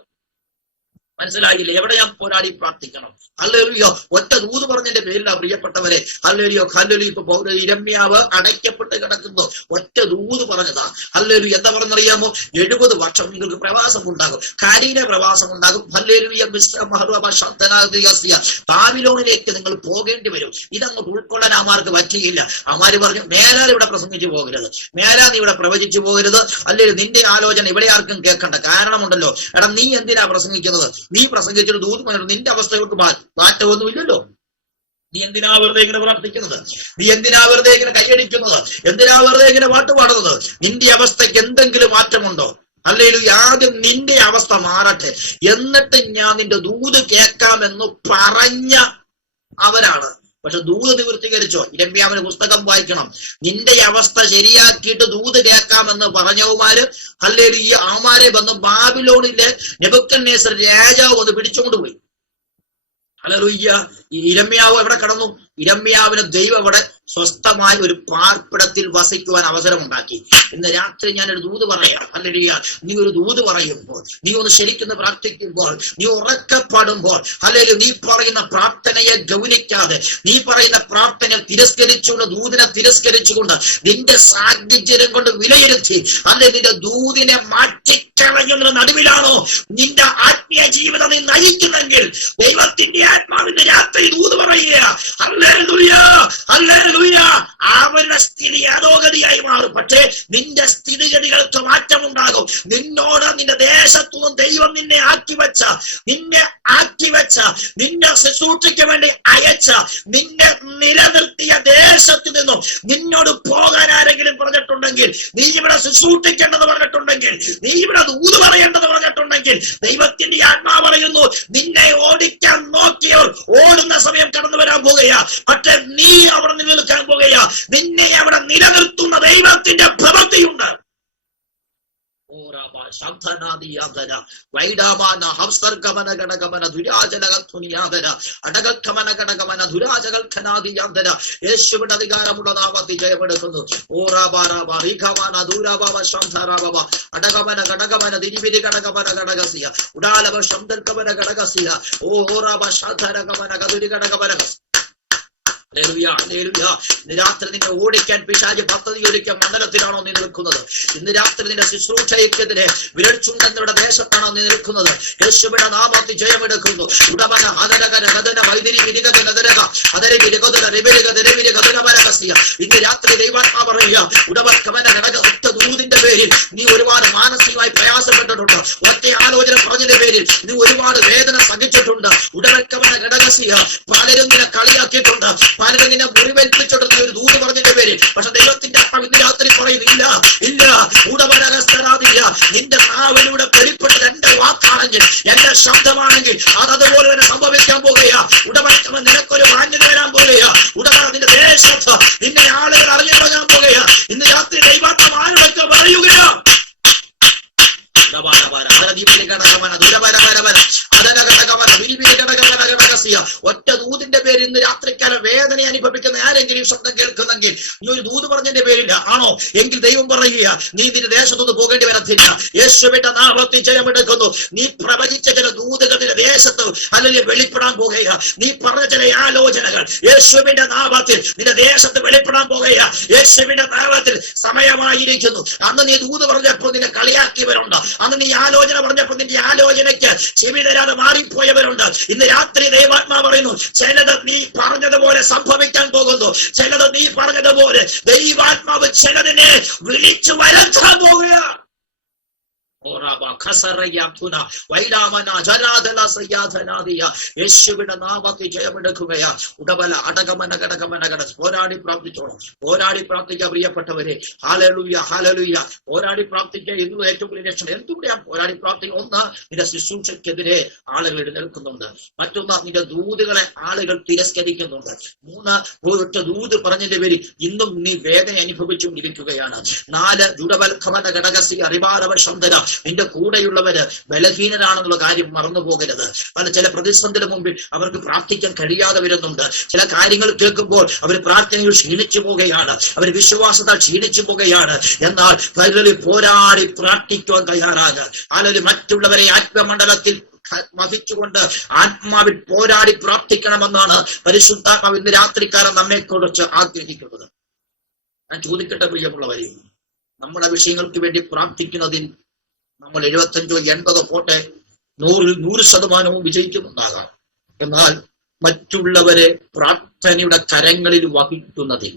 മനസ്സിലായില്ലേ? എവിടെ ഞാൻ പോരാടി പ്രാർത്ഥിക്കണം? ഹല്ലേലൂയ. ഒറ്റ ദൂത് പറഞ്ഞതിന്റെ പേരിലാണ് പ്രിയപ്പെട്ടവരെ. ഹല്ലേലൂയ. ഹല്ലേലൂയ. ഇപ്പൊ യിരെമ്യാവ് അടയ്ക്കപ്പെട്ട് കിടക്കുന്നു. ഒറ്റ ദൂത് പറഞ്ഞതാ. ഹല്ലേലൂയ. എന്താ പറഞ്ഞറിയാമോ? 70 വർഷം നിങ്ങൾക്ക് പ്രവാസം ഉണ്ടാകും, കാരീന പ്രവാസം ഉണ്ടാകും. ഹല്ലേലൂയ. ബാബിലോണിലേക്ക് നിങ്ങൾ പോകേണ്ടി വരും. ഇതങ്ങ് ഉൾക്കൊള്ളാൻ ആമാർക്ക് പറ്റിയില്ല. ആമാര് പറഞ്ഞു, മേലാൽ ഇവിടെ പ്രസംഗിച്ചു പോകരുത്, മേലാ നീ ഇവിടെ പ്രവചിച്ചു പോകരുത്. അല്ലെങ്കിൽ നിന്റെ ആലോചന ഇവിടെ ആർക്കും കേൾക്കണ്ട. കാരണമുണ്ടല്ലോ, എടാ നീ എന്തിനാ പ്രസംഗിക്കുന്നത്? നീ പ്രസംഗിച്ചൊരു ദൂത് പറഞ്ഞു, നിന്റെ അവസ്ഥകൾക്ക് മാറ്റമൊന്നുമില്ലല്ലോ. നീ എന്തിനാ വെറുതെ ഇങ്ങനെ പ്രാർത്ഥിക്കുന്നത്? നീ എന്തിനാ വെറുതെ ഇങ്ങനെ കൈയടിക്കുന്നത്? എന്തിനാ വെറുതെ ഇങ്ങനെ പാട്ട് പാടുന്നത്? നിന്റെ അവസ്ഥയ്ക്ക് എന്തെങ്കിലും മാറ്റമുണ്ടോ? ഹല്ലേലൂയ. ആദ്യം നിന്റെ അവസ്ഥ മാറട്ടെ, എന്നിട്ട് ഞാൻ നിന്റെ ദൂത് കേൾക്കാമെന്ന് പറഞ്ഞ അവരാണ്. പക്ഷെ ദൂത് നിവൃത്തീകരിച്ചോ? യിരെമ്യാവിന്റെ പുസ്തകം വായിക്കണം. നിന്റെ അവസ്ഥ ശരിയാക്കിയിട്ട് ദൂത് കേൾക്കാമെന്ന് പറഞ്ഞവന്മാര് ഹല്ലേലൂയ ആമാരെ വന്ന് ബാബിലോണിലെ നെബൂഖദ്നേസർ രാജാവ് വന്ന് പിടിച്ചുകൊണ്ടുപോയി. ഹല്ലേലൂയ. യിരെമ്യാവ് എവിടെ കടന്നു? യിരെമ്യാവിന് ദൈവം അവിടെ സ്വസ്ഥമായ ഒരു പാർപ്പിടത്തിൽ വസിക്കുവാൻ അവസരമുണ്ടാക്കി. ഇന്ന് രാത്രി ഞാനൊരു ദൂത് പറയാം. ഹല്ലേലൂയ. നീ ഒരു ദൂത് പറയുമ്പോൾ, നീ ഒന്ന് ശരിക്കും പ്രാർത്ഥിക്കുമ്പോൾ, നീ ഉറക്കപ്പെടുമ്പോൾ, ഹല്ലേലൂയ, നീ പറയുന്ന പ്രാർത്ഥനയെ ഗൗനിക്കാതെ, നീ പറയുന്ന പ്രാർത്ഥന തിരസ്കരിച്ചുകൊണ്ട്, ദൂതിനെ തിരസ്കരിച്ചുകൊണ്ട്, നിന്റെ സാഹചര്യം കൊണ്ട് വിലയിരുത്തി അല്ലെ നിന്റെ ദൂതിനെ മാറ്റിക്കളയുന്ന നടുവിലാണോ നിന്റെ ആത്മീയ ജീവിതം നീ നയിക്കുന്നെങ്കിൽ ദൈവത്തിന്റെ ആത്മാവിന്റെ രാത്രി ദൂത് പറയുക. ഹല്ലേലൂയ. ഹല്ലേലൂയ. അവരുടെ സ്ഥിതി അധോഗതിയായി മാറും. പക്ഷേ നിന്റെ സ്ഥിതിഗതികൾക്ക് മാറ്റമുണ്ടാകും. നിന്നോട് നിന്റെ ദേശത്തുനിന്നും ദൈവം നിന്നെ ആക്കിവെച്ച, നിന്നെ ശുശ്രൂഷയ്ക്ക് വേണ്ടി അയച്ച, നിന്നെ നിലനിർത്തിയ ദേശത്തു നിന്നും നിന്നോട് പോകാൻ ആരെങ്കിലും പറഞ്ഞിട്ടുണ്ടെങ്കിൽ, നീ ഇവിടെ ശുശ്രൂഷിക്കേണ്ടത് പറഞ്ഞിട്ടുണ്ടെങ്കിൽ, നീ ഇവിടെ ദൂത് പറയേണ്ടത് പറഞ്ഞിട്ടുണ്ടെങ്കിൽ, ദൈവത്തിന്റെ ആത്മാവ് പറയുന്നു, നിന്നെ ഓടിക്കാൻ നോക്കിയവർ ഓടുന്ന സമയം കടന്നു വരാൻ പോകുകയാ. പക്ഷെ നീ അവിടെ നിലനിൽക്കാൻ പോകുകയാ. നിന്നെ അവിടെ നിലനിർത്തുന്ന ദൈവത്തിന്റെ പ്രവൃത്തിയുണ്ട്. ഓ വൈഡാമാന ഹംസർഗമന ഗണഗമന ദുരാജനകധുനിയാതര അടകഗമന ഗണഗമന ദുരാജകൽഖനാദിയാന്തര യേശുവിന്റെ അധികാരമുള്ള നാമത്തിൽ ജയമെടുക്കുന്നു. ഓറാബാറാബാറിഖമാന ദൂരാബാബ ശംധരാബാബ അടകമന ഗണഗമന ദിരിവിരി ഗണഗമന ഗണഗസിയ ഉടാലവ ശംദർഗമന ഗണഗസിയ ഓറാബ ശാധരഗമന ഗതുരി ഗണഗമന. ഇന്ന് രാത്രി നിന്നെ ഓടിക്കാൻ പിശാച് പദ്ധതി ഒരുക്കാൻ മണ്ഡലത്തിലാണോ നീ നിൽക്കുന്നത്? ഇന്ന് രാത്രി നിന്റെ ശുശ്രൂഷയ്ക്കെതിരെ വിരൽച്ചുണ്ടെന്നവരുടെ ദേശത്താണോ നീ നിൽക്കുന്നത്? യേശുവിന്റെ നാമത്തിൽ ജയമെടുക്കുന്നു. ഉടമന ഹതരകര ഹതന വൈദ്യുതി വിരികതന ദരക ഹതരി വിരകതന റിബിരിക ദരവിരി ഗതനമരകസിയ. ഇന്ന് രാത്രി ദൈവാത്മാ പറയുക, ഉടമക്കമന ഘടക ഒറ്റ ദൂതിന്റെ പേരിൽ നീ ഒരുപാട് മാനസികമായി പ്രയാസപ്പെട്ടിട്ടുണ്ട്. ഒറ്റ ആലോചന പറഞ്ഞതിന്റെ പേരിൽ നീ ഒരുപാട് വേദന സഹിച്ചിട്ടുണ്ട്. ഉടമക്കമന ഘടകസിയ. പലരും നിന്നെ കളിയാക്കിയിട്ടുണ്ട്, പലരും നിന്നെ മുറിവേൽപ്പിച്ചിട്ടുണ്ട് ഒരു ദൂത് പറഞ്ഞതിന്റെ പേരിൽ. പക്ഷെ ദൈവത്തിന്റെ അപ്പം ഇന്ന് രാത്രി പറയുന്നില്ല, ഇല്ല. ഉടമനകസ്ഥനാദില്ല. നിന്റെ നാവിലൂടെ വെളിപ്പെട്ട എന്റെ വാക്കാണെങ്കിൽ, എന്റെ ശബ്ദമാണെങ്കിൽ അതതുപോലെ തന്നെ സംഭവിക്കാൻ പോകുകയാ. ഉടമക്കമൻ നിനക്കൊരു മാന്യത വരാൻ പോകുകയാ. ഉടമ നിന്റെ ദേശത്ത് നിന്നെ ആളുകൾ അറിഞ്ഞു തുടങ്ങാൻ പോകുകയാ. ഇന്ന് രാത്രി ദൈവാത്മ ആളുകൾക്ക് പറയുകയാ. ഒറ്റ ദൂതിന്റെ പേരിൽ ഇന്ന് രാത്രിക്കാലം വേദന അനുഭവിക്കുന്ന ആരെങ്കിലും ശബ്ദം കേൾക്കുന്നെങ്കിൽ നീ ഒരു ദൂത് പറഞ്ഞതിന്റെ പേരില്ല ആണോ എങ്കിൽ ദൈവം പറയുക, നീ നിന്റെ ദേശത്തൊന്ന് പോകേണ്ടി വരത്തില്ല. യേശുവിന്റെ നാമത്തിൽ ജയമെടുക്കുന്നു. നീ പ്രവചിച്ച ചില ദൂതുകൾ നിന്റെ ദേശത്ത് അല്ലെങ്കിൽ വെളിപ്പെടാൻ പോകുക. നീ പറഞ്ഞ ചില ആലോചനകൾ യേശുവിന്റെ നാമത്തിൽ നിന്റെ ദേശത്ത് വെളിപ്പെടാൻ പോകുക. യേശുവിന്റെ നാമത്തിൽ സമയമായിരിക്കുന്നു. അന്ന് നീ ദൂത് പറഞ്ഞപ്പോൾ നിന്നെ കളിയാക്കിയവരുണ്ട്. അന്ന് നീ ആലോചന പറഞ്ഞപ്പോൾ നിന്റെ ആലോചനയ്ക്ക് ചെവി തരാതെ മാറിപ്പോയവരുണ്ട്. ഇന്ന് രാത്രി ദൈവാത്മാ പറയുന്നു, ചിലത് നീ പറഞ്ഞതുപോലെ സംഭവിക്കാൻ പോകുന്നു. ചിലത് നീ പറഞ്ഞതുപോലെ ദൈവാത്മാവ് ചിലതിനെ വിളിച്ചു വരുത്താൻ പോകുക. യേശുവിന്റെ നാമത്തിൽ ജയമെടുക്കുകയാ. ഉടബല അടകമന ഘടകമന ഘട. പോരാടി പ്രാർത്ഥിച്ചോണം, പോരാടി പ്രാർത്ഥിക്കുക പ്രിയപ്പെട്ടവരെ. Hallelujah, hallelujah. പോരാടി പ്രാർത്ഥിക്കുക എന്നുള്ളത് ഏറ്റവും വലിയ ലക്ഷണം. എന്തുകൂടെയാ പോരാടി പ്രാർത്ഥിക്കുക? ഒന്ന്, നിന്റെ ശുശ്രൂഷയ്ക്കെതിരെ ആളുകൾ എഴുന്നേൽക്കുന്നുണ്ട്. മറ്റൊന്ന്, നിന്റെ ദൂതുകളെ ആളുകൾ തിരസ്കരിക്കുന്നുണ്ട്. മൂന്ന്, ഒറ്റ ദൂത് പറഞ്ഞതിന്റെ പേരിൽ ഇന്നും നീ വേദന അനുഭവിച്ചുകൊണ്ടിരിക്കുകയാണ്. നാല്, ജുഡബൽഖമന ഘടകസി അറിവാരവ ശബ്ദര. നിന്റെ കൂടെയുള്ളവര് ബലഹീനരാണെന്നുള്ള കാര്യം മറന്നു പോകരുത്. ചില പ്രതിസന്ധിയുടെ മുമ്പിൽ അവർക്ക് പ്രാർത്ഥിക്കാൻ കഴിയാതെ വരുന്നുണ്ട്. ചില കാര്യങ്ങൾ കേൾക്കുമ്പോൾ അവർ പ്രാർത്ഥനയിൽ ക്ഷീണിച്ചു പോകുകയാണ്, അവർ വിശ്വാസത്താൽ ക്ഷീണിച്ചു പോകുകയാണ്. എന്നാൽ പോരാടി പ്രാർത്ഥിക്കുവാൻ തയ്യാറാണ്. അല്ലെങ്കിൽ മറ്റുള്ളവരെ ആത്മമണ്ഡലത്തിൽ വഹിച്ചുകൊണ്ട് ആത്മാവിൽ പോരാടി പ്രാർത്ഥിക്കണമെന്നാണ് പരിശുദ്ധാത്മാവ് ഇന്ന് രാത്രിക്കാലം നമ്മെ കുറിച്ച് ആഗ്രഹിക്കുന്നത്. ഞാൻ ചോദിക്കട്ടെ പ്രിയമുള്ളവരെ, നമ്മുടെ വിഷയങ്ങൾക്ക് വേണ്ടി പ്രാർത്ഥിക്കുന്നതിൽ നമ്മൾ 75 80 പോട്ടെ 100% വിജയിക്കുന്നുണ്ടാകാം. എന്നാൽ മറ്റുള്ളവരെ പ്രാർത്ഥനയുടെ കരങ്ങളിൽ വഹിക്കുന്നതിൽ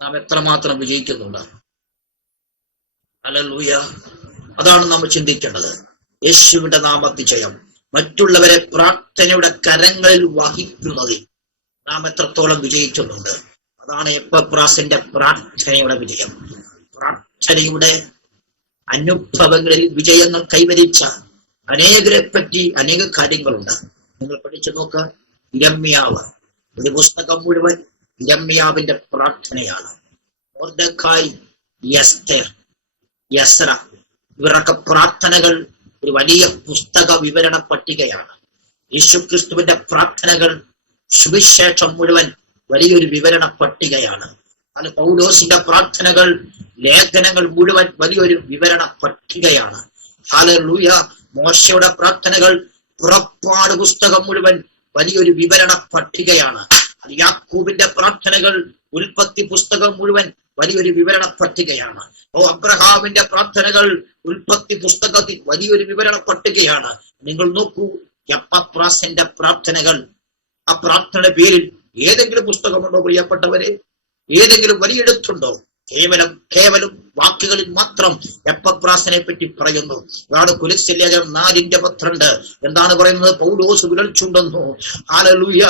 നാം എത്രമാത്രം വിജയിക്കുന്നുണ്ടാകും? ഹല്ലേലൂയ. അതാണ് നമ്മൾ ചിന്തിക്കേണ്ടത്. യേശുവിന്റെ നാമത്തിൽ ജയം. മറ്റുള്ളവരെ പ്രാർത്ഥനയുടെ കരങ്ങളിൽ വഹിക്കുന്നതിൽ നാം എത്രത്തോളം വിജയിക്കുന്നുണ്ട്? അതാണ് എപ്പപ്രാസിന്റെ പ്രാർത്ഥനയുടെ വിജയം. പ്രാർത്ഥനയുടെ അനുഭവങ്ങളിൽ വിജയങ്ങൾ കൈവരിച്ച അനേകരെ പറ്റി അനേക കാര്യങ്ങളുണ്ട്. നിങ്ങൾ പഠിച്ചു നോക്ക. ഇരമ്യാവ്, ഒരു പുസ്തകം മുഴുവൻ ഇരമ്യാവിന്റെ പ്രാർത്ഥനയാണ്. മൊർദെഖായി, എസ്തേർ, യസ്ര, ഇവരൊക്കെ പ്രാർത്ഥനകൾ ഒരു വലിയ പുസ്തക വിവരണ പട്ടികയാണ്. യേശുക്രിസ്തുവിന്റെ പ്രാർത്ഥനകൾ, സുവിശേഷം മുഴുവൻ വലിയൊരു വിവരണ പട്ടികയാണ്. അത് പൗലോസിന്റെ പ്രാർത്ഥനകൾ, ലേഖനങ്ങൾ മുഴുവൻ വലിയൊരു വിവരണ പട്ടികയാണ്. ഹല്ലേലൂയ. മോശയുടെ പ്രാർത്ഥനകൾ, പുറപ്പാട് പുസ്തകം മുഴുവൻ വലിയൊരു വിവരണ പട്ടികയാണ്. യാക്കൂബിന്റെ പ്രാർത്ഥനകൾ, ഉൽപ്പത്തി പുസ്തകം മുഴുവൻ വലിയൊരു വിവരണ പട്ടികയാണ്. അബ്രഹാമിന്റെ പ്രാർത്ഥനകൾ, ഉൽപ്പത്തി പുസ്തകത്തിൽ വലിയൊരു വിവരണ പട്ടികയാണ്. നിങ്ങൾ നോക്കൂ, എപ്പപ്രാസിന്റെ പ്രാർത്ഥനകൾ. ആ പ്രാർത്ഥനയുടെ പേരിൽ ഏതെങ്കിലും പുസ്തകമുണ്ടോ പ്രിയപ്പെട്ടവരെ? ഏതെങ്കിലും വലിയെടുത്തുണ്ടോ? കേവലം വാക്കുകളിൽ മാത്രം എപ്പപ്രാസിനെ പറ്റി പറയുന്നു. അതാണ് കൊരിന്ത്യർ ലേഖനം 4:12. എന്താണ് പറയുന്നത്? പൗലോസ് വിരൽച്ചുണ്ടെന്നു. ഹല്ലേലൂയ.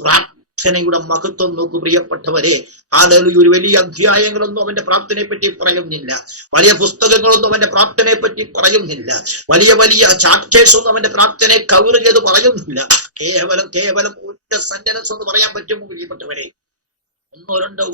പ്രാർത്ഥനയുടെ മഹത്വം നോക്കൂ പ്രിയപ്പെട്ടവരെ. ഹല്ലേലൂയ. ഒരു വലിയ അധ്യായങ്ങളൊന്നും അവന്റെ പ്രാർത്ഥനയെ പറ്റി പറയുന്നില്ല. വലിയ പുസ്തകങ്ങളൊന്നും അവന്റെ പ്രാർത്ഥനയെ പറ്റി പറയുന്നില്ല. വലിയ ചാപ്റ്റേഴ്സ് ഒന്നും അവന്റെ പ്രാർത്ഥനയെ കവർ ചെയ്ത് പറയുന്നില്ല. കേവലം ഒറ്റ സെന്റൻസ് എന്ന് പറയാൻ പറ്റുമോ പ്രിയപ്പെട്ടവരെ? ഒന്നോ രണ്ടോ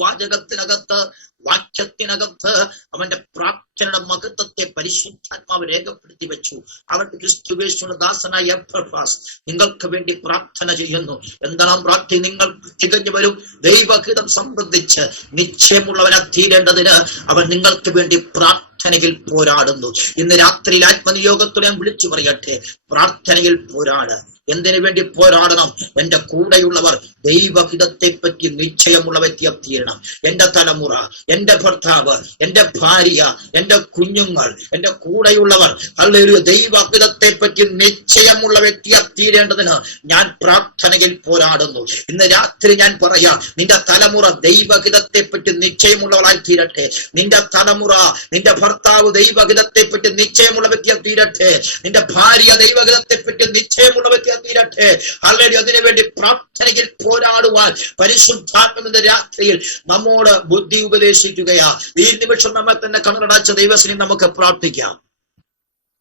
വാക്യത്തിനകത്ത് അവന്റെ പ്രാർത്ഥനയുടെ മഹത്വത്തെ പരിശുദ്ധാത്മാവ് രേഖപ്പെടുത്തി വെച്ചു. അവൻ ക്രിസ്തുയേശുവിന്റെ ദാസനായ എപ്പഫ്രാസ് നിങ്ങൾക്ക് വേണ്ടി പ്രാർത്ഥന ചെയ്യുന്നു. എന്താണ് പ്രാർത്ഥി? നിങ്ങൾ തികഞ്ഞു വരും ദൈവഹിതം സംബന്ധിച്ച് നിശ്ചയമുള്ളവനെ തീരേണ്ടതിന് അവൻ നിങ്ങൾക്ക് വേണ്ടി പ്രാർത്ഥനയിൽ പോരാടുന്നു. ഇന്ന് രാത്രിയിൽ ആത്മനിയോഗത്തോടെ ഞാൻ വിളിച്ചു പറയട്ടെ, പ്രാർത്ഥനയിൽ പോരാട്. എന്തിനു വേണ്ടി പോരാടണം? എന്റെ കൂടെയുള്ളവർ ദൈവഹിതത്തെ പറ്റി നിശ്ചയമുള്ള വ്യക്തിയെ തീരണം. എന്റെ തലമുറ, എന്റെ ഭർത്താവ്, എന്റെ ഭാര്യ, എന്റെ കുഞ്ഞുങ്ങൾ, എന്റെ കൂടെയുള്ളവർ അല്ലെങ്കിൽ ദൈവഹിതത്തെ പറ്റി നിശ്ചയമുള്ള വ്യക്തിയെ തീരേണ്ടതിന് ഞാൻ പ്രാർത്ഥനയിൽ പോരാടുന്നു. ഇന്ന് രാത്രി ഞാൻ പറയാ, നിന്റെ തലമുറ ദൈവഹിതത്തെ പറ്റി നിശ്ചയമുള്ളവരായി തീരട്ടെ. നിന്റെ തലമുറ, നിന്റെ ഭർത്താവ് ദൈവഹിതത്തെ പറ്റി നിശ്ചയമുള്ള വ്യക്തിയെ തീരട്ടെ. നിന്റെ ഭാര്യ ദൈവഹിതത്തെ പറ്റി നിശ്ചയമുള്ള വ്യക്തിയെ തീരട്ടെ. അല്ലെങ്കിൽ അതിനുവേണ്ടി പ്രാർത്ഥനയിൽ പോരാടുവാൻ പരിശുദ്ധാത്മാവിന്റെ രാത്രിയിൽ നമ്മോട് ബുദ്ധി ഉപദേശിക്കുകയാ. ഈ നിമിഷം നമ്മെ തന്നെ കണ്ണടച്ച ദൈവത്തിനെ നമുക്ക് പ്രാർത്ഥിക്കാം.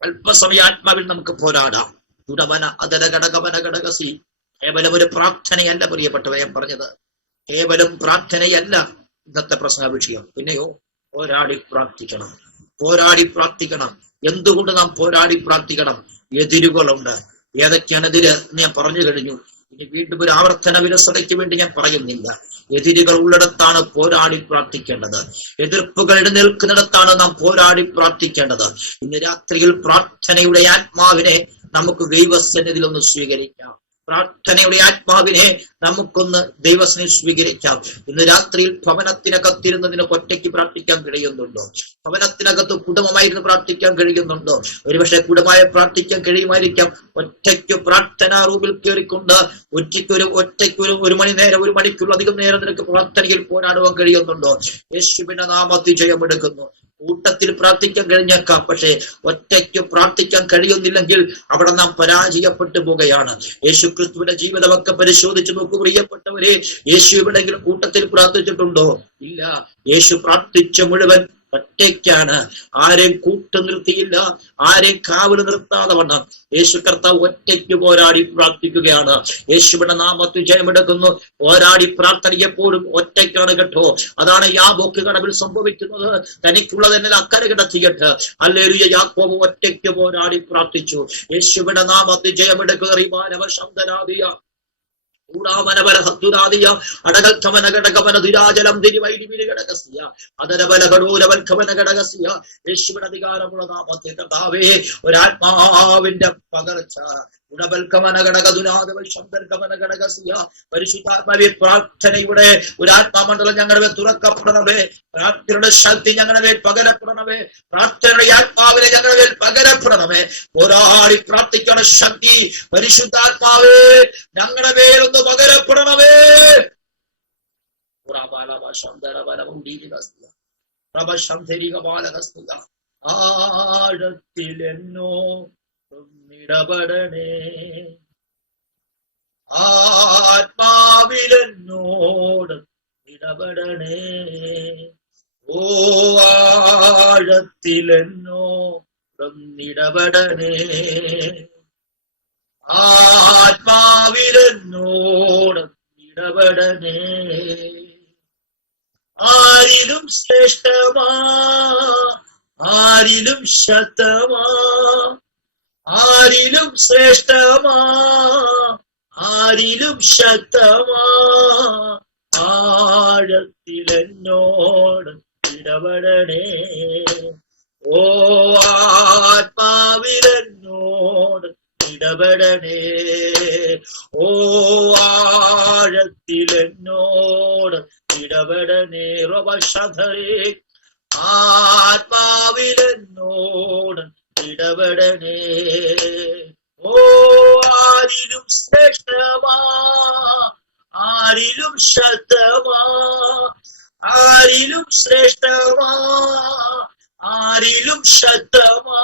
അല്പസമയ ആത്മാവിൽ നമുക്ക് പോരാടാം. തുടവന അതര ഘടകവന ഘടകസി. കേവലം ഒരു പ്രാർത്ഥനയല്ല പ്രിയപ്പെട്ടവരെ പറഞ്ഞത്, കേവലം പ്രാർത്ഥനയല്ല ഇന്നത്തെ പ്രശ്ന വിഷയം. പിന്നെയോ പോരാടി പ്രാർത്ഥിക്കണം, പോരാടി പ്രാർത്ഥിക്കണം. എന്തുകൊണ്ട് നാം പോരാടി പ്രാർത്ഥിക്കണം? എതിരുകളുണ്ട്. ഏതൊക്കെയാണ് എതിര് ഞാൻ പറഞ്ഞു കഴിഞ്ഞു. ഇനി വീണ്ടും ഒരു ആവർത്തന വിരസതയ്ക്ക് വേണ്ടി ഞാൻ പറയുന്നില്ല. എതിരുകൾ ഉള്ളിടത്താണ് പോരാടി പ്രാർത്ഥിക്കേണ്ടത്. എതിർപ്പുകൾ എഴുന്നേൽക്കുന്നിടത്താണ് നാം പോരാടി പ്രാർത്ഥിക്കേണ്ടത്. ഇന്ന് രാത്രിയിൽ പ്രാർത്ഥനയുടെ ആത്മാവിനെ നമുക്ക് ദൈവസന്നിധിയിൽ ഒന്ന് സ്വീകരിക്കാം. പ്രാർത്ഥനയുടെ ആത്മാവിനെ നമുക്കൊന്ന് ദൈവസന്നിധിയിൽ സ്വീകരിക്കാം. ഇന്ന് രാത്രിയിൽ ഭവനത്തിനകത്തിരുന്നതിന് ഒറ്റയ്ക്ക് പ്രാർത്ഥിക്കാൻ കഴിയുന്നുണ്ടോ? ഭവനത്തിനകത്ത് കുടുംബമായിരുന്നു പ്രാർത്ഥിക്കാൻ കഴിയുന്നുണ്ടോ? ഒരുപക്ഷെ കുടുംബമായി പ്രാർത്ഥിക്കാൻ കഴിയുമായിരിക്കാം. ഒറ്റയ്ക്ക് പ്രാർത്ഥനാ റൂമിൽ കയറിക്കൊണ്ട് ഒറ്റയ്ക്ക് ഒരു മണി നേരം, ഒരു മണിക്കൂറിലധികം നേരം നിനക്ക് പ്രാർത്ഥനയിൽ പോരാടുവാൻ കഴിയുന്നുണ്ടോ? യേശുവിന്റെ നാമത്തിൽ ജയമെടുക്കുന്നു. കൂട്ടത്തിൽ പ്രാർത്ഥിക്കാൻ കഴിഞ്ഞേക്കാം, പക്ഷേ ഒറ്റയ്ക്ക് പ്രാർത്ഥിക്കാൻ കഴിയുന്നില്ലെങ്കിൽ അവിടെ നാം പരാജയപ്പെട്ടു പോവുകയാണ്. യേശു ക്രിസ്തുവിന്റെ ജീവിതമൊക്കെ പരിശോധിച്ചു നോക്കൂ പ്രിയപ്പെട്ടവരെ. യേശു എവിടെയെങ്കിലും കൂട്ടത്തിൽ പ്രാർത്ഥിച്ചിട്ടുണ്ടോ? ഇല്ല. യേശു പ്രാർത്ഥിച്ച മുഴുവൻ ഒറ്റയ്ക്കാണ്. ആരെയും കൂട്ടു നിർത്തിയില്ല, ആരെയും കാവൽ നിർത്താതെ വണ്ണം യേശു കർത്താവ് ഒറ്റയ്ക്ക് പോരാടി പ്രാർത്ഥിക്കുകയാണ്. യേശുവിന്റെ നാമത്തിൽ ജയമെടുക്കുന്നു. പോരാടി പ്രാർത്ഥന എപ്പോഴും ഒറ്റയ്ക്കാണ് കേട്ടോ. അതാണ് യാബോക്ക് കടവിൽ സംഭവിക്കുന്നത്. തനിക്കുള്ളത് എന്നെ അക്കരെ കിടത്തിയിട്ട് ഹല്ലേലൂയ. യാക്കോബ് ഒറ്റയ്ക്ക് പോരാടി പ്രാർത്ഥിച്ചു. യേശുവിന്റെ നാമത്തിൽ ജയമെടുക്കുക. അധികാരമുള്ള നാമത്തെ കർത്താവേ, ഒരാത്മാവിന്റെ പകർച്ച പരിശുദ്ധാത്മാവേ, പ്രാർത്ഥനയുടെ ഒരാത്മാമണ്ഡലം ഞങ്ങളുടെ മേൽ തുറക്കപ്പെടണമേ. പ്രാർത്ഥനയുടെ ശക്തി ഞങ്ങളുടെ മേൽ പകരപ്പെടണമേ. പ്രാർത്ഥനയുടെ ആത്മാവിനെ ഞങ്ങളുടെ മേൽ പകരപ്പെടണമേ. പോരാടി പ്രാർത്ഥിക്കുന്ന ശക്തി പരിശുദ്ധാത്മാവേ ഞങ്ങളുടെ മേലൊന്ന് പകരപ്പെടണമേ. ആഴത്തിലെന്നോ ഇടപെടണേ, ആത്മാവിലെന്നോട് ഇടപെടണേ. ഓ ആഴത്തിലെന്നോടൊന്നിടപെടണേ, ആത്മാവിലെന്നോട് ഇടപെടണേ. ആരിലും ശ്രേഷ്ഠമാ, ആരിലും ശക്തമാ, ആരിലും ശ്രേഷ്ഠമാ, ആരിലും ശക്തമാ. ആഴത്തിലെന്നോട് ഇടപെടണേ. ഓ ആത്മാവിലെന്നോട് ഇടപെടണേ. ഓ ആഴത്തിലെന്നോട് ഇടപെടണേ. റബശധരേ, ആത്മാവിലെന്നോട് ഇടപെടണേ. ഓ ആരിലും ശ്രേഷ്ഠമാ, ആരിലും ശക്തമാ, ആരിലും ശ്രേഷ്ഠമാ, ആരിലും ശക്തമാ.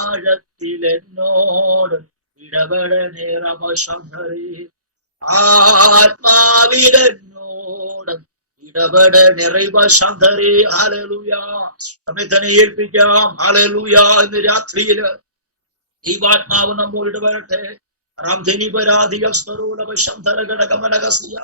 ആഴത്തിലെന്നോട് ഇടപെടണേ. റമശധരേ, ആത്മാവിലെന്നോട് ഇടപെടണേ. റൈബശധരേ. ഹല്ലേലൂയ. നമ്മെ തന്നെ ഏൽപ്പിക്കാം. ഹല്ലേലൂയ. ഇന്ന് രാത്രിയില് ദൈവാത്മാവ് നമ്മോട് ഇടപെടട്ടെ. റാംധനി പരാധിയ സ്വരൂലവശന്ധര ഘടകമനകസിയ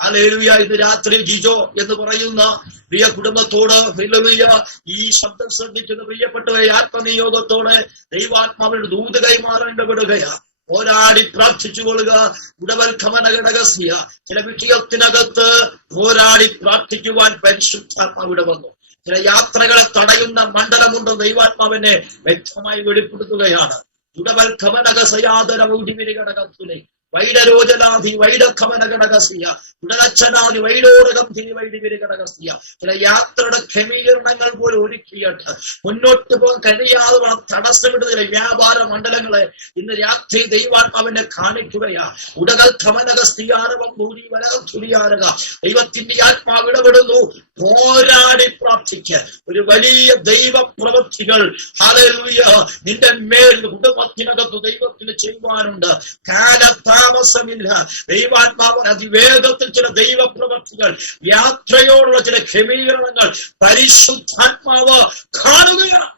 ഹല്ലേലൂയ. ഇന്ന് രാത്രി ജിജോ എന്ന് പറയുന്ന പ്രിയ കുടുംബത്തോട് ഹല്ലേലൂയ, ഈ ശബ്ദം ശ്രദ്ധിക്കുന്ന പ്രിയപ്പെട്ടവരെ ആത്മനിയോഗത്തോടെ ദൈവാത്മാവിന്റെ ദൂത് കൈമാറേണ്ടപ്പെടുകയാ. പോരാടി പ്രാർത്ഥിച്ചു കൊള്ളുക. ഉടവൽഖമന ഘടകസ്യ ചില വിഷയത്തിനകത്ത് പോരാടി പ്രാർത്ഥിക്കുവാൻ പരിശുദ്ധാത്മാവിടെ വന്നു. ചില യാത്രകളെ തടയുന്ന മണ്ഡലമുണ്ട്. ദൈവാത്മാവിനെ വ്യക്തമായി വെളിപ്പെടുത്തുകയാണ്. ഉടവൽഖമനകസയാദരഘടകത്തിലെ വൈഡരോജനാധി വൈഡഖമനഘടകസ്യ ഉടലച്ചനാധി വൈഡോരകം തിരി വൈഡിവിരിഘടകസ്യ. ചില യാത്രയുടെ ക്രമീകരണങ്ങൾ പോലും ഒരുക്കിയിട്ട് മുന്നോട്ട് പോകാൻ കഴിയാതെ തടസ്സമിടുന്ന വ്യാപാര മണ്ഡലങ്ങളെ ഇന്ന് രാത്രി ദൈവാത്മാവിനെ കാണിക്കുകയാ. ഉടകൽ ഖമനകസ്തിയാരവം ഭൂരി വരകം തുരിയാരക. ദൈവത്തിന്റെ ആത്മാവ് ഇടപെടുന്നു. പോരാടി പ്രാർത്ഥിക്ക്. ഒരു വലിയ ദൈവ പ്രവൃത്തികൾ ഹല്ലേലൂയ നിന്റെ മേൽ കുടുംബത്തിനകത്ത് ദൈവത്തിന് ചെയ്യുവാനുണ്ട്. കാലതാമസമില്ല. ദൈവാത്മാവ് അതിവേഗത്തിൽ ചില ദൈവ പ്രവൃത്തികൾ, യാത്രയോടുള്ള ചില ക്രമീകരണങ്ങൾ പരിശുദ്ധാത്മാവ് കാണുകയാണ്.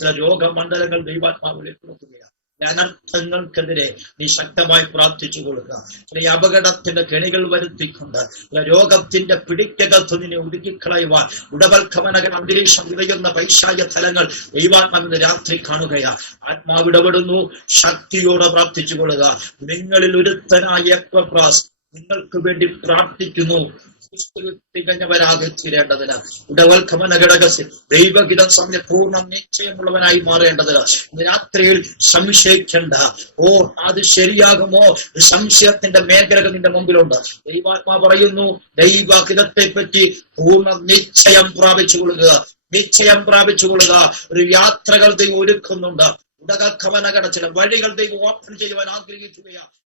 ചില രോഗമണ്ഡലങ്ങൾ ദൈവാത്മാവ് വെളിപ്പെടുത്തുകയാണ്. അനർത്ഥങ്ങൾക്കെതിരെ നീ ശക്തമായി പ്രാർത്ഥിച്ചു കൊടുക്കുക. ചില അപകടത്തിന്റെ കെണികൾ വരുത്തിക്കൊണ്ട് രോഗത്തിന്റെ പിടിക്കകത്ത് നിന്നെ ഒടുക്കിക്കളയുവാൻ ഉടവൽഖമനകൻ അന്തരീക്ഷം വിളയുന്ന പൈശാച തലങ്ങൾ ദൈവാത്മാവിന്റെ രാത്രി കാണുകയാ. ആത്മാവിടപെടുന്നു. ശക്തിയോടെ പ്രാർത്ഥിച്ചു കൊള്ളുക. നിങ്ങളിൽ ഒരുത്തനായ എപ്പഫ്രാസ് നിങ്ങൾക്ക് വേണ്ടി പ്രാർത്ഥിക്കുന്നു. തികഞ്ഞവരാകെ തീരേണ്ടതിന് ഉടവൽഖമന ഘടകത്തിൽ ദൈവഹിതം സമയ പൂർണ്ണ നിശ്ചയമുള്ളവനായി മാറേണ്ടതിന് രാത്രിയിൽ സംശയിക്കേണ്ട. ഓ അത് ശരിയാകുമോ? സംശയത്തിന്റെ മേഖലകൾ നിന്റെ മുമ്പിലുണ്ട്. ദൈവാത്മാ പറയുന്നു, ദൈവഹിതത്തെ പറ്റി പൂർണ്ണ നിശ്ചയം പ്രാപിച്ചു കൊള്ളുക. നിശ്ചയം പ്രാപിച്ചു കൊള്ളുക. ഒരു യാത്രകൾ ദൈവം ഒരുക്കുന്നുണ്ട്. ഉടകഖമനഘട ചില വഴികൾ ദൈവം ഓപ്പൺ ചെയ്യുവാൻ ആഗ്രഹിക്കുകയാണ്.